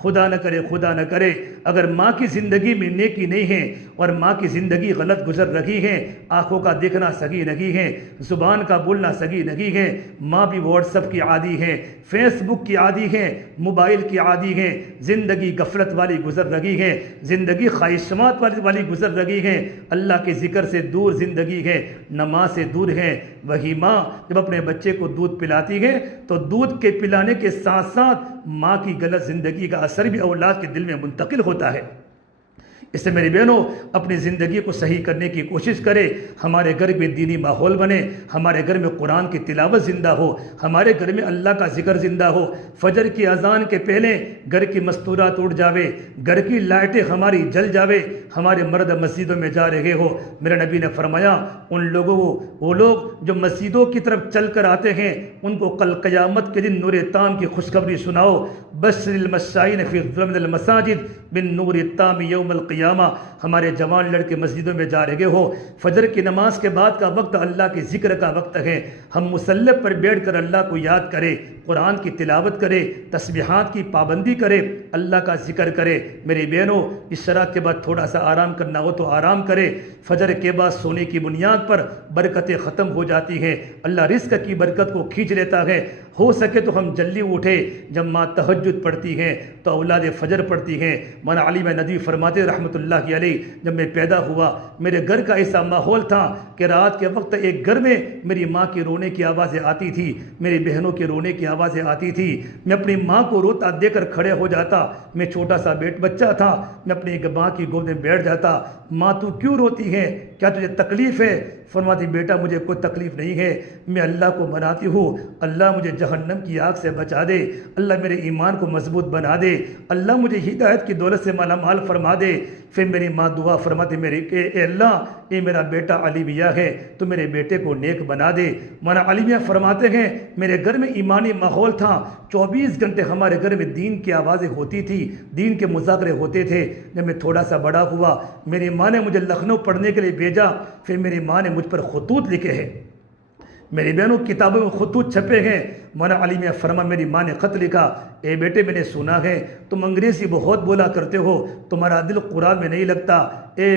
خدا نہ کرے اگر ماں کی زندگی میں نیکی نہیں ہے اور ماں کی زندگی غلط گزر رہی ہے، آنکھوں کا دیکھنا صحیح نہیں ہے، زبان کا بولنا صحیح نہیں ہے، ماں بھی واٹس ایپ کی عادی ہے، فیس بک کی عادی ہے، موبائل کی عادی ہے، زندگی غفلت والی گزر رہی ہے، زندگی خواہشات والی گزر رہی ہے، اللہ کے ذکر سے دور زندگی ہے، نماز سے دور ہے، وہی ماں جب اپنے بچے کو دودھ پلاتی ہے تو دودھ کے پلانے کے ساتھ ساتھ ماں کی غلط زندگی کا اثر بھی اولاد کے دل میں منتقل ہوتا ہے۔ اس سے میری بہنوں اپنی زندگی کو صحیح کرنے کی کوشش کرے، ہمارے گھر میں دینی ماحول بنے، ہمارے گھر میں قرآن کی تلاوت زندہ ہو، ہمارے گھر میں اللہ کا ذکر زندہ ہو، فجر کی اذان کے پہلے گھر کی مستورات اٹھ جاوے، گھر کی لائٹیں ہماری جل جاوے، ہمارے مرد مسجدوں میں جا رہے ہو۔ میرے نبی نے فرمایا ان لوگوں وہ لوگ جو مسجدوں کی طرف چل کر آتے ہیں ان کو کل قیامت کے دن نور تام کی خوشخبری سناؤ، بشر المشائین فی ضمن المساجد بن نور التام یوم القیامہ۔ ہمارے جوان لڑکے مسجدوں میں جا رہے ہو، فجر کی نماز کے بعد کا وقت اللہ کے ذکر کا وقت ہے، ہم مصلی پر بیٹھ کر اللہ کو یاد کرے، قرآن کی تلاوت کرے، تسبیحات کی پابندی کرے، اللہ کا ذکر کرے۔ میری بہنوں اس شرح کے بعد تھوڑا سا آرام کرنا ہو تو آرام کرے، فجر کے بعد سونے کی بنیاد پر برکتیں ختم ہو جاتی ہیں، اللہ رزق کی برکت کو کھینچ لیتا ہے۔ ہو سکے تو ہم جلدی اٹھے، جب ماں تہجد پڑھتی ہیں تو اولاد فجر پڑھتی ہیں۔ مولانا علی ندوی فرماتے رحمۃ اللہ علیہ، جب میں پیدا ہوا میرے گھر کا ایسا ماحول تھا کہ رات کے وقت ایک گھر میں میری ماں کی رونے کی آوازیں آتی تھی، میری بہنوں کے رونے کی آوازیں آتی تھی، میں اپنی ماں کو روتا دے کر کھڑے ہو جاتا، میں چھوٹا سا بچہ تھا، میں اپنی ماں کی گود میں بیٹھ جاتا، ماں تو کیوں روتی ہے، کیا تجھے تکلیف ہے؟ فرماتی بیٹا مجھے کوئی تکلیف نہیں ہے، میں اللہ کو مناتی ہوں، اللہ مجھے جہنم کی آگ سے بچا دے، اللہ میرے ایمان کو مضبوط بنا دے، اللہ مجھے ہدایت کی دولت سے مالا مال فرما دے۔ پھر میری ماں دعا فرماتی اے اللہ یہ میرا بیٹا علی میاں ہے تو میرے بیٹے کو نیک بنا دے۔ مولانا علی میاں فرماتے ہیں میرے گھر میں ایمانی ماحول تھا، 24 گھنٹے ہمارے گھر میں دین کی آوازیں ہوتی تھی، دین کے مذاکرے ہوتے تھے۔ جب میں تھوڑا سا بڑا ہوا میری ماں نے مجھے لکھنؤ پڑھنے کے لیے بھیجا، پھر میری ماں نے مجھ پر خطوط لکھے ہیں، میری بہنوں کتابوں میں خطوط چھپے ہیں۔ مولانا علی میاں فرما میری ماں نے خط لکھا، اے بیٹے میں نے سنا ہے تم انگریزی بہت بولا کرتے ہو، تمہارا دل قرآن میں نہیں لگتا، اے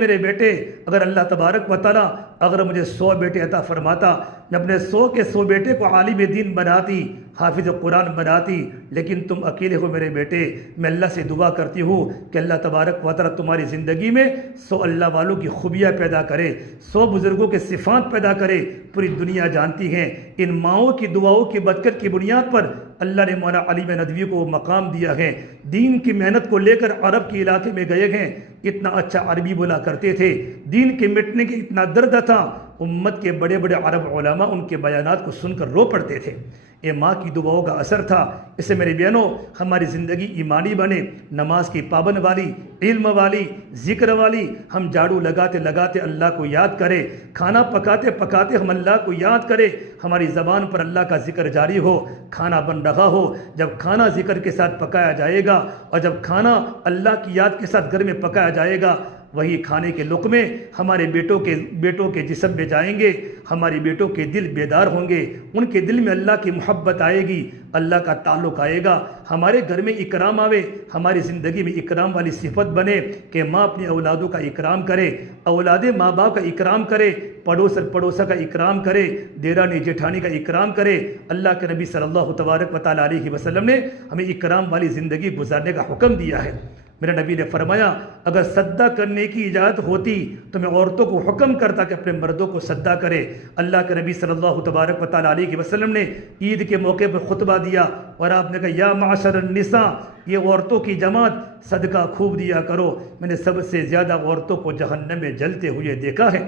میرے بیٹے اگر اللہ تبارک و تعالیٰ اگر مجھے 100 بیٹے عطا فرماتا، میں اپنے 100 کے 100 بیٹے کو عالم دین بناتی، حافظ قرآن بناتی، لیکن تم اکیلے ہو میرے بیٹے۔ میں اللہ سے دعا کرتی ہوں کہ اللہ تبارک و تعالیٰ تمہاری زندگی میں 100 اللہ والوں کی خوبیاں پیدا کرے، 100 بزرگوں کے صفات پیدا کرے۔ پوری دنیا جانتی ہے ان ماؤں کی دعاؤں کی برکت کی بنیاد پر اللہ نے مولانا علی ندوی کو مقام دیا ہے، دین کی محنت کو لے کر عرب کے علاقے میں گئے ہیں، اتنا اچھا عربی بولا کرتے تھے، دین کے مٹنے کی اتنا درد تھا، امت کے بڑے بڑے عرب علماء ان کے بیانات کو سن کر رو پڑتے تھے۔ یہ ماں کی دعاؤں کا اثر تھا۔ اس سے میری بہنوں ہماری زندگی ایمانی بنے، نماز کی پابند والی، علم والی، ذکر والی، ہم جھاڑو لگاتے لگاتے اللہ کو یاد کرے، کھانا پکاتے پکاتے ہم اللہ کو یاد کرے، ہماری زبان پر اللہ کا ذکر جاری ہو، کھانا بن رہا ہو، جب کھانا ذکر کے ساتھ پکایا جائے گا اور جب کھانا اللہ کی یاد کے ساتھ گھر میں پکایا جائے گا، وہی کھانے کے لقمے ہمارے بیٹوں کے جسم میں جائیں گے، ہماری بیٹوں کے دل بیدار ہوں گے، ان کے دل میں اللہ کی محبت آئے گی، اللہ کا تعلق آئے گا، ہمارے گھر میں اکرام آوے، ہماری زندگی میں اکرام والی صفت بنے کہ ماں اپنی اولادوں کا اکرام کرے، اولاد ماں باپ کا اکرام کرے، پڑوسا کا اکرام کرے، دیرانی جیٹھانی کا اکرام کرے۔ اللہ کے نبی صلی اللہ تبارک و تعالیٰ علیہ وسلم نے ہمیں اکرام والی زندگی گزارنے کا حکم دیا ہے۔ میرے نبی نے فرمایا اگر سجدہ کرنے کی اجازت ہوتی تو میں عورتوں کو حکم کرتا کہ اپنے مردوں کو سجدہ کرے۔ اللہ کے نبی صلی اللہ تبارک و تعالیٰ علیہ وسلم نے عید کے موقع پر خطبہ دیا اور آپ نے کہا یا معاشر النساء، یہ عورتوں کی جماعت صدقہ خوب دیا کرو، میں نے سب سے زیادہ عورتوں کو جہنم میں جلتے ہوئے دیکھا ہے۔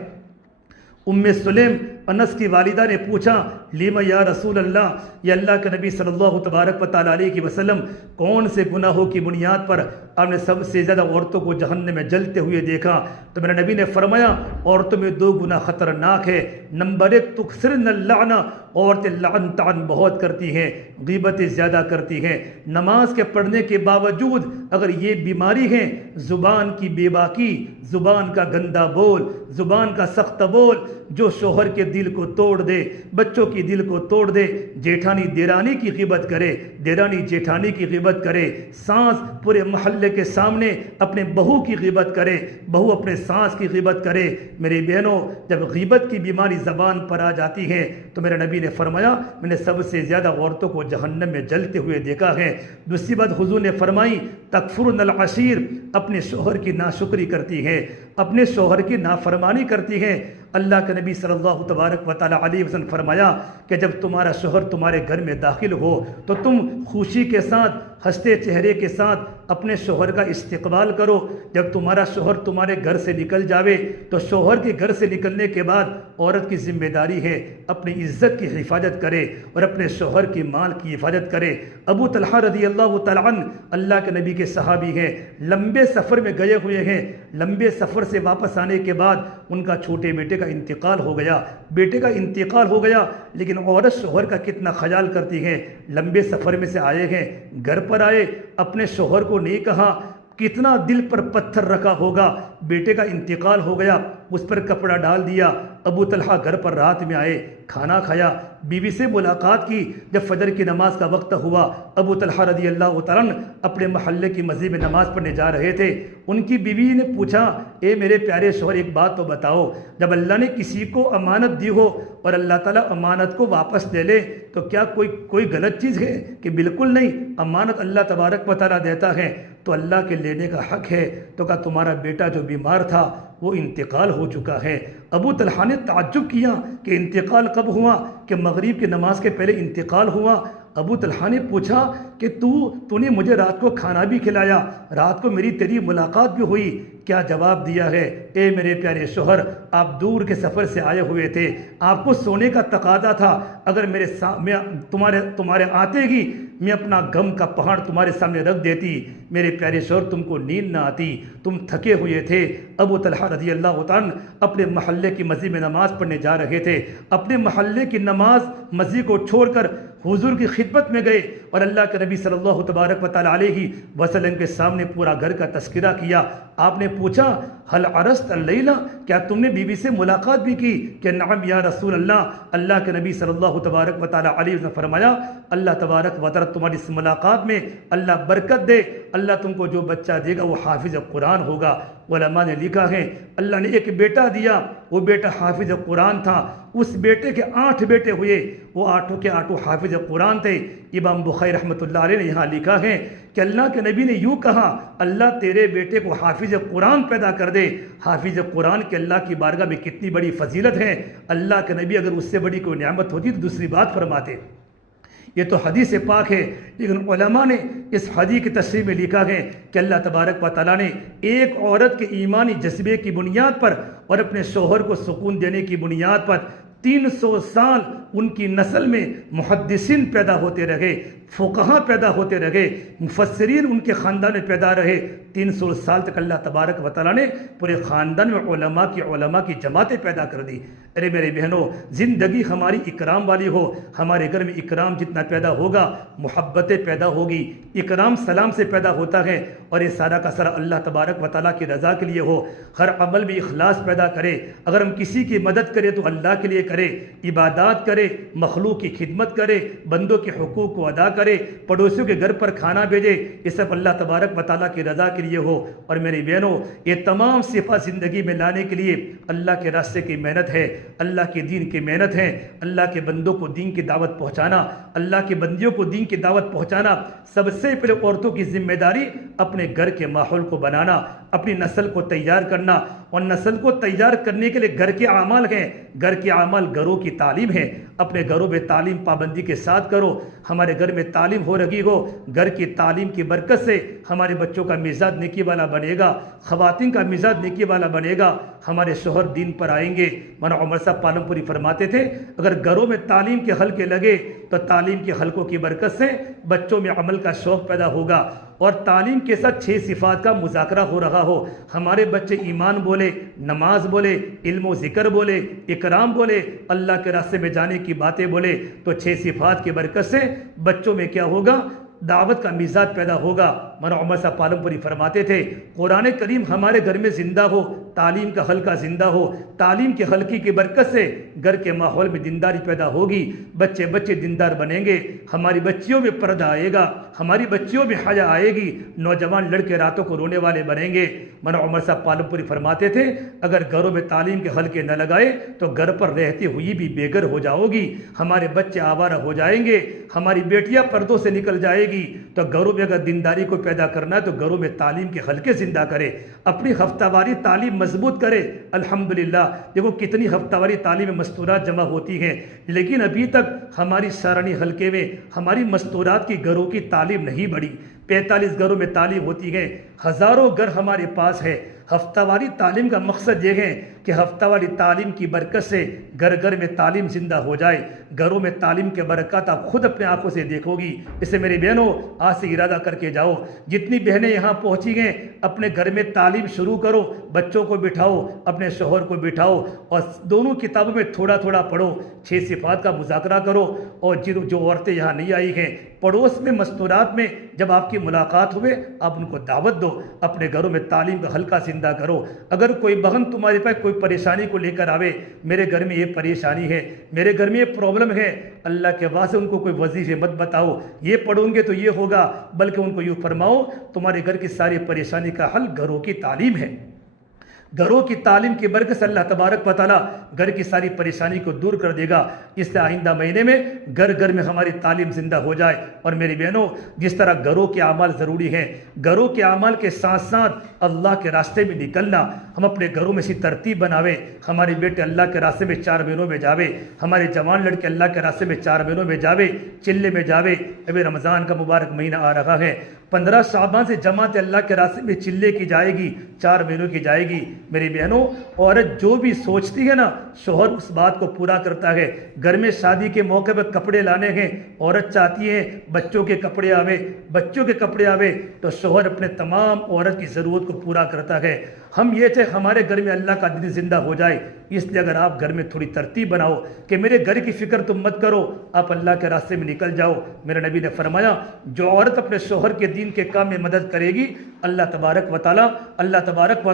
سلیم انس کی والدہ نے پوچھا لیما یا رسول اللہ، یا اللہ کے نبی صلی اللہ تبارک و تعالیٰ علیہ وسلم کون سے گناہوں کی بنیاد پر آپ نے سب سے زیادہ عورتوں کو جہنم میں جلتے ہوئے دیکھا؟ تو میرے نبی نے فرمایا عورتوں میں 2 گناہ خطرناک ہے۔ نمبر 1 تکثرن اللعنہ، عورتیں لعن طعن بہت کرتی ہیں، غیبتیں زیادہ کرتی ہیں، نماز کے پڑھنے کے باوجود اگر یہ بیماری ہے زبان کی بے باکی، زبان کا گندا بول، زبان کا سخت بول، جو شوہر کے دل کو توڑ دے، بچوں کی دل کو توڑ دے، جیٹھانی دیرانی کی غیبت کرے، دیرانی جیٹھانی کی غیبت کرے، ساس پورے محلے کے سامنے اپنے بہو کی غیبت کرے، بہو اپنے ساس کی غیبت کرے۔ میری بہنوں، جب غیبت کی بیماری زبان پر آ جاتی ہے تو میرے نبی نے فرمایا میں نے سب سے زیادہ عورتوں کو جہنم میں جلتے ہوئے دیکھا ہے۔ دوسری بات حضور نے فرمائی تکفرن العشیر، اپنے شوہر کی ناشکری کرتی ہے، اپنے شوہر کی نافرمانی کرتی ہے۔ اللہ کے نبی صلی اللہ تبارک و تعالیٰ علیہ وسلم فرمایا کہ جب تمہارا شوہر تمہارے گھر میں داخل ہو تو تم خوشی کے ساتھ، ہنستے چہرے کے ساتھ اپنے شوہر کا استقبال کرو۔ جب تمہارا شوہر تمہارے گھر سے نکل جاوے تو شوہر کے گھر سے نکلنے کے بعد عورت کی ذمہ داری ہے اپنی عزت کی حفاظت کرے اور اپنے شوہر کی مال کی حفاظت کرے۔ ابو طلحہ رضی اللہ تعالیٰ عنہ اللہ کے نبی کے صحابی ہیں، لمبے سفر میں گئے ہوئے ہیں، لمبے سفر سے واپس آنے کے بعد ان کا چھوٹے بیٹے کا انتقال ہو گیا، بیٹے کا انتقال ہو گیا، لیکن عورت شوہر کا کتنا خیال کرتی ہے۔ لمبے سفر میں سے آئے ہیں، گھر پر آئے، اپنے شوہر کو نہیں کہا، کتنا دل پر پتھر رکھا ہوگا۔ بیٹے کا انتقال ہو گیا، اس پر کپڑا ڈال دیا۔ ابو طلحہ گھر پر رات میں آئے، کھانا کھایا، بیوی سے ملاقات کی۔ جب فجر کی نماز کا وقت ہوا، ابو طلحہ رضی اللہ تعالیٰ عنہ اپنے محلے کی مسجد میں نماز پڑھنے جا رہے تھے۔ ان کی بیوی نے پوچھا اے میرے پیارے شوہر ایک بات تو بتاؤ، جب اللہ نے کسی کو امانت دی ہو اور اللہ تعالیٰ امانت کو واپس لے لے تو کیا کوئی غلط چیز ہے؟ کہ بالکل نہیں، امانت اللہ تبارک و تعالیٰ دیتا ہے تو اللہ کے لینے کا حق ہے۔ تو کہا تمہارا بیٹا جو بیمار تھا وہ انتقال ہو چکا ہے۔ ابو طلحہ نے تعجب کیا کہ انتقال کب ہوا؟ کہ مغرب کی نماز کے پہلے انتقال ہوا۔ ابو طلحہ نے پوچھا کہ تو نے مجھے رات کو کھانا بھی کھلایا، رات کو تیری ملاقات بھی ہوئی، کیا جواب دیا ہے؟ اے میرے پیارے شوہر، آپ دور کے سفر سے آئے ہوئے تھے، آپ کو سونے کا تقاضا تھا، اگر تمہارے آتے ہی میں اپنا غم کا پہاڑ تمہارے سامنے رکھ دیتی، میرے پیارے شوہر تم کو نیند نہ آتی، تم تھکے ہوئے تھے۔ ابو طلحہ رضی اللہ عنہ اپنے محلے کی مسجد میں نماز پڑھنے جا رہے تھے، اپنے محلے کی نماز مسجد کو چھوڑ کر حضور کی خدمت میں گئے اور اللہ کے نبی صلی اللہ تبارک و تعالیٰ علیہ وسلم کے سامنے پورا گھر کا تذکرہ کیا۔ آپ نے پوچھا حل عرست اللیلہ، کیا تم نے بیوی سے ملاقات بھی کی؟ کہ نعم یا رسول اللہ۔ اللہ کے نبی صلی اللہ تبارک و تعالیٰ علیہ وسلم فرمایا اللہ تبارک و تعالیٰ تمہاری اس ملاقات میں اللہ برکت دے، اللہ تم کو جو بچہ دے گا وہ حافظ قرآن ہوگا۔ علماء نے لکھا ہے اللہ نے ایک بیٹا دیا، وہ بیٹا حافظ قرآن تھا، اس بیٹے کے 8 بیٹے ہوئے، وہ 8 کے 8 حافظ قرآن تھے۔ امام بخاری رحمۃ اللہ علیہ نے یہاں لکھا ہے کہ اللہ کے نبی نے یوں کہا اللہ تیرے بیٹے کو حافظ قرآن پیدا کر دے۔ حافظ قرآن کے اللہ کی بارگاہ میں کتنی بڑی فضیلت ہے، اللہ کے نبی اگر اس سے بڑی کوئی نعمت ہوتی تو دوسری بات فرماتے۔ یہ تو حدیث پاک ہے، لیکن علماء نے اس حدیث کی تشریح میں لکھا ہے کہ اللہ تبارک و تعالیٰ نے ایک عورت کے ایمانی جذبے کی بنیاد پر اور اپنے شوہر کو سکون دینے کی بنیاد پر 300 سال ان کی نسل میں محدثین پیدا ہوتے رہے، فقہاء پیدا ہوتے رہے، مفسرین ان کے خاندان میں پیدا رہے۔ 300 سال تک اللہ تبارک و تعالیٰ نے پورے خاندان میں علماء کی جماعتیں پیدا کر دی۔ ارے میرے بہنوں، زندگی ہماری اکرام والی ہو، ہمارے گھر میں اکرام جتنا پیدا ہوگا محبتیں پیدا ہوگی، اکرام سلام سے پیدا ہوتا ہے، اور یہ سارا کا سارا اللہ تبارک و تعالیٰ کی رضا کے لیے ہو۔ ہر عمل میں اخلاص پیدا کرے، اگر ہم کسی کی مدد کریں تو اللہ کے لیے کرے، عبادات کرے، مخلوق کی خدمت کرے، بندوں کے حقوق کو ادا کرے، پڑوسیوں کے گھر پر کھانا بھیجے، یہ سب اللہ تبارک و تعالیٰ کی رضا کے لیے ہو۔ اور میری بہنوں، یہ تمام صفات زندگی میں لانے کے لیے اللہ کے راستے کی محنت ہے، اللہ کے دین کی محنت ہے، اللہ کے بندوں کو دین کی دعوت پہنچانا، اللہ کے بندیوں کو دین کی دعوت پہنچانا۔ سب سے پہلے عورتوں کی ذمہ داری اپنے گھر کے ماحول کو بنانا، اپنی نسل کو تیار کرنا، اور نسل کو تیار کرنے کے لیے گھر کے اعمال ہیں، گھر کے اعمال گھروں کی تعلیم ہے۔ اپنے گھروں میں تعلیم پابندی کے ساتھ کرو۔ ہمارے گھر میں تعلیم ہو رہی ہو، گھر کی تعلیم کی برکت سے ہمارے بچوں کا مزاج نیکی والا بنے گا، خواتین کا مزاج نیکی والا بنے گا، ہمارے شوہر دین پر آئیں گے۔ مولانا عمر صاحب پالم پوری فرماتے تھے اگر گھروں میں تعلیم کے حلقے لگے تو تعلیم کے حلقوں کی برکت سے بچوں میں عمل کا شوق پیدا ہوگا، اور تعلیم کے ساتھ 6 صفات کا مذاکرہ ہو رہا ہو، ہمارے بچے ایمان بولے، نماز بولے، علم و ذکر بولے، اکرام بولے، اللہ کے راستے میں جانے کی باتیں بولے، تو 6 صفات کی برکت سے بچوں میں کیا ہوگا؟ دعوت کا مزاج پیدا ہوگا۔ مولانا عمر صاحب پالم پوری فرماتے تھے قرآن کریم ہمارے گھر میں زندہ ہو تعلیم کا حلقہ زندہ ہو، تعلیم کے حلقے کی برکت سے گھر کے ماحول میں دینداری پیدا ہوگی، بچے دیندار بنیں گے، ہماری بچیوں میں پردہ آئے گا، ہماری بچیوں میں حیا آئے گی، نوجوان لڑکے راتوں کو رونے والے بنیں گے۔ مولانا عمر صاحب پالم پوری فرماتے تھے اگر گھروں میں تعلیم کے حلقے نہ لگائے تو گھر پر رہتے ہوئی بھی بے گھر ہو جاؤ گی، ہمارے بچے آوارہ ہو جائیں گے، ہماری بیٹیاں پردوں سے نکل جائے گی۔ تو گھروں میں اگر دینداری کو پیدا کرنا ہے تو گھروں میں تعلیم کے حلقے زندہ کرے، اپنی ہفتہ واری تعلیم مضبوط کرے۔ الحمدللہ دیکھو کتنی ہفتہ واری تعلیم مستورات جمع ہوتی ہیں، لیکن ابھی تک ہماری سارنی حلقے میں ہماری مستورات کی گھروں کی تعلیم نہیں بڑھی۔ 45 گھروں میں تعلیم ہوتی ہے، ہزاروں گھر ہمارے پاس ہے۔ ہفتہ واری تعلیم کا مقصد یہ ہے کہ ہفتہ واری تعلیم کی برکت سے گھر گھر میں تعلیم زندہ ہو جائے، گھروں میں تعلیم کے برکات آپ خود اپنے آنکھوں سے دیکھو گی۔ اس سے میری بہنوں آج سے ارادہ کر کے جاؤ، جتنی بہنیں یہاں پہنچی ہیں اپنے گھر میں تعلیم شروع کرو، بچوں کو بٹھاؤ، اپنے شوہر کو بٹھاؤ اور دونوں کتابوں میں تھوڑا تھوڑا پڑھو، 6 صفات کا مذاکرہ کرو۔ اور جو عورتیں یہاں نہیں آئی ہیں پڑوس میں مستورات میں جب آپ کی ملاقات ہوئے آپ ان کو دعوت دو، اپنے گھروں میں تعلیم کا حلقہ زندہ کرو۔ اگر کوئی بہن تمہارے پاس کوئی پریشانی کو لے کر آوے، میرے گھر میں یہ پریشانی ہے، میرے گھر میں یہ پرابلم ہے، اللہ کے واسطے ان کو کوئی وظیفے مت بتاؤ یہ پڑھوں گے تو یہ ہوگا، بلکہ ان کو یوں فرماؤ تمہارے گھر کی ساری پریشانی کا حل گھروں کی تعلیم ہے۔ گھروں کی تعلیم کی برکت سے اللہ تبارک و تعالیٰ گھر کی ساری پریشانی کو دور کر دے گا۔ اس سے آئندہ مہینے میں گھر گھر میں ہماری تعلیم زندہ ہو جائے۔ اور میری بہنوں جس طرح گھروں کے اعمال ضروری ہیں، گھروں کے اعمال کے ساتھ ساتھ اللہ کے راستے میں نکلنا، ہم اپنے گھروں میں اسی ترتیب بناویں۔ ہمارے بیٹے اللہ کے راستے میں 4 مہینوں میں جاوے، ہمارے جوان لڑکے اللہ کے راستے میں 4 مہینوں میں جاوے، چلے میں جاوے۔ ابھی رمضان کا مبارک مہینہ آ رہا ہے، 15 شعبان سے جماعت اللہ کے راستے میں چلے کی جائے گی، 4 مہینوں کی جائے گی۔ میری بہنوں عورت جو بھی سوچتی ہے نا شوہر اس بات کو پورا کرتا ہے۔ گھر میں شادی کے موقع پہ کپڑے لانے ہیں، عورت چاہتی ہے بچوں کے کپڑے آوے تو شوہر اپنے تمام عورت کی ضرورت کو پورا کرتا ہے۔ ہم یہ چاہے ہمارے گھر میں اللہ کا دین زندہ ہو جائے، اس لیے اگر آپ گھر میں تھوڑی ترتیب بناؤ کہ میرے گھر کی فکر تم مت کرو، آپ اللہ کے راستے میں نکل جاؤ۔ میرے نبی نے فرمایا جو عورت اپنے شوہر کے دین کے کام میں مدد کرے گی اللہ تبارک و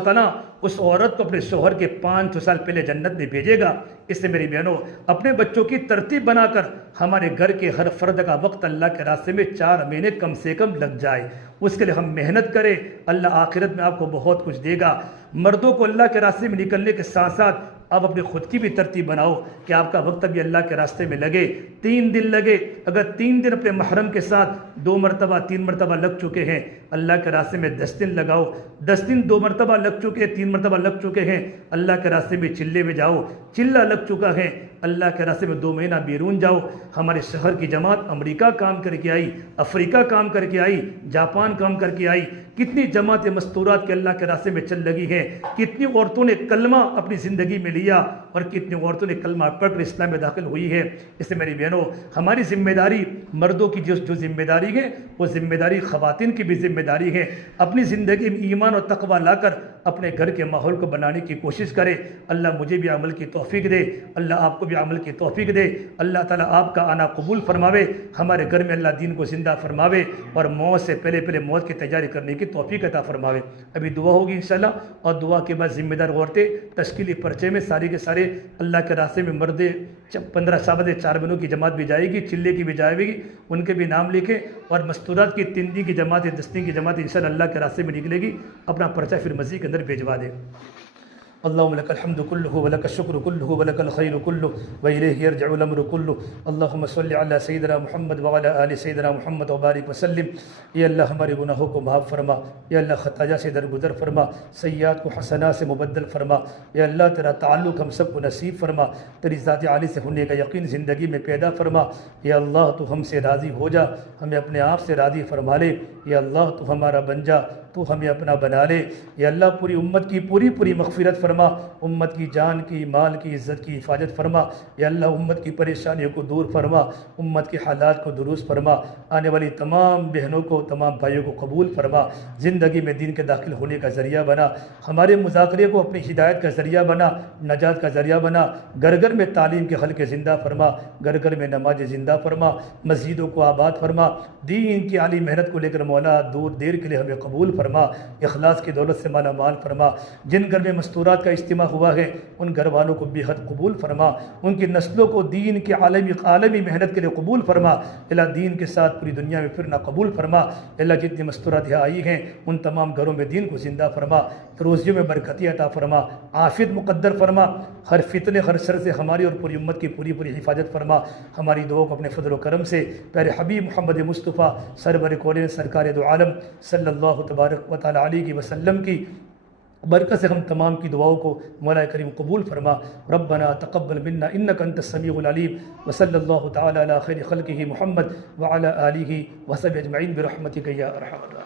تعالیٰ اس عورت کو اپنے شوہر کے 5 سال پہلے جنت میں بھیجے گا۔ اس سے میری بہنوں اپنے بچوں کی ترتیب بنا کر ہمارے گھر کے ہر فرد کا وقت اللہ کے راستے میں 4 مہینے کم سے کم لگ جائے، اس کے لیے ہم محنت کریں، اللہ آخرت میں آپ کو بہت کچھ دے گا۔ مردوں کو اللہ کے راستے میں نکلنے کے ساتھ ساتھ آپ اپنی خود کی بھی ترتیب بناؤ کہ آپ کا وقت بھی اللہ کے راستے میں لگے، 3 دن لگے۔ اگر 3 دن اپنے محرم کے ساتھ 2 مرتبہ 3 مرتبہ لگ چکے ہیں اللہ کے راستے میں 10 دن لگاؤ، 10 دن 2 مرتبہ لگ چکے ہیں، 3 مرتبہ لگ چکے ہیں اللہ کے راستے میں چلے میں جاؤ، چلہ لگ چکا ہے اللہ کے راستے میں 2 مہینہ بیرون جاؤ۔ ہمارے شہر کی جماعت امریکہ کام کر کے آئی، افریقہ کام کر کے آئی، جاپان کام کر کے آئی، کتنی جماعتیں مستورات کے اللہ کے راستے میں چل لگی ہیں، کتنی عورتوں نے کلمہ اپنی زندگی میں لیا اور کتنی عورتوں نے کلمہ پڑھ کر اسلام میں داخل ہوئی ہے۔ اس سے میری بہنوں ہماری ذمہ داری، مردوں کی جو ذمہ داری ہے وہ ذمہ داری خواتین کی بھی ذمہ داری ہے۔ اپنی زندگی میں ایمان اور تقوی لا کر اپنے گھر کے ماحول کو بنانے کی کوشش کرے۔ اللہ مجھے بھی عمل کی توفیق دے، اللہ آپ کو بھی عمل کی توفیق دے، اللہ تعالیٰ آپ کا آنا قبول فرماوے، ہمارے گھر میں اللہ دین کو زندہ فرماوے اور موت سے پہلے موت کی تیاری کرنے کی توفیق عطا فرماوے۔ ابھی دعا ہوگی انشاءاللہ، اور دعا کے بعد ذمہ دار عورتیں تشکیلی پرچے میں ساری کے سارے اللہ کے راستے میں مردے 15 شعبان 4 مہینوں کی جماعت بھی جائے گی، چلے کی بھی جائے گی، ان کے بھی نام لکھیں، اور مستورات کی 3 دن کی جماعت 10 دن کی جماعت انشاءاللہ اللہ کے راستے میں نکلے گی، اپنا پرچہ پھر مسجد کے اندر بھیجوا دے۔ اللهم لك الحمد كله ولك الشكر كله ولك الخير كله وإليه يرجع الأمر كله اللهم صل على سيدنا محمد وعلى آل سيدنا محمد وبارك وسلم۔ یا اللہ ہمارے گناہوں کو معاف فرما، یا اللہ خطایا سے درگزر فرما، سیئات کو حسنات سے مبدل فرما، یا اللہ تیرا تعلق ہم سب کو نصیب فرما، تیری ذات عالی سے ہونے کا یقین زندگی میں پیدا فرما۔ یا اللہ تو ہم سے راضی ہو جا، ہمیں اپنے آپ سے راضی فرما لے، یا اللہ تو ہمارا بن جا، تو ہمیں اپنا بنا لے، یا اللہ پوری امت کی پوری مغفرت فرما۔ فرما، امت کی جان کی، مال کی، عزت کی حفاظت فرما۔ یا اللہ امت کی پریشانیوں کو دور فرما، امت کے حالات کو درست فرما، آنے والی تمام بہنوں کو، تمام بھائیوں کو قبول فرما، زندگی میں دین کے داخل ہونے کا ذریعہ بنا، ہمارے مذاکرے کو اپنی ہدایت کا ذریعہ بنا، نجات کا ذریعہ بنا، گھر گھر میں تعلیم کے حلقے زندہ فرما، گھر گھر میں نماز زندہ فرما، مسجدوں کو آباد فرما، دین کی عالی محنت کو لے کر مولا دور دیر کے لیے ہمیں قبول فرما، اخلاص کی دولت سے مالا مال فرما، جن گھر میں مستورات کا اجتماع ہوا ہے ان گھر والوں کو بے حد قبول فرما، ان کی نسلوں کو دین کی عالمی محنت کے لیے قبول فرما، اللہ دین کے ساتھ پوری دنیا میں پھرنا قبول فرما، اللہ جتنی مستورات یہاں آئی ہیں ان تمام گھروں میں دین کو زندہ فرما، روزیوں میں برکتی عطا فرما، عافیت مقدر فرما، ہر فتنے ہر شر سے ہماری اور پوری امت کی پوری حفاظت فرما، ہماری دعاؤں کو اپنے فضل و کرم سے پیارے حبیب محمد مصطفیٰ سرور کونین سرکار دو عالم صلی اللہ تبارک و تعالی علیہ وسلم کی برکت سے ہم تمام کی دعاؤں کو مولا کریم قبول فرما۔ ربنا تقبل منا انک انت السمیع العلیم وصلی اللہ تعالی علی خیر خلقہ محمد وعلی آلہ وصحبہ اجمعین برحمتک یا ارحم الراحمین۔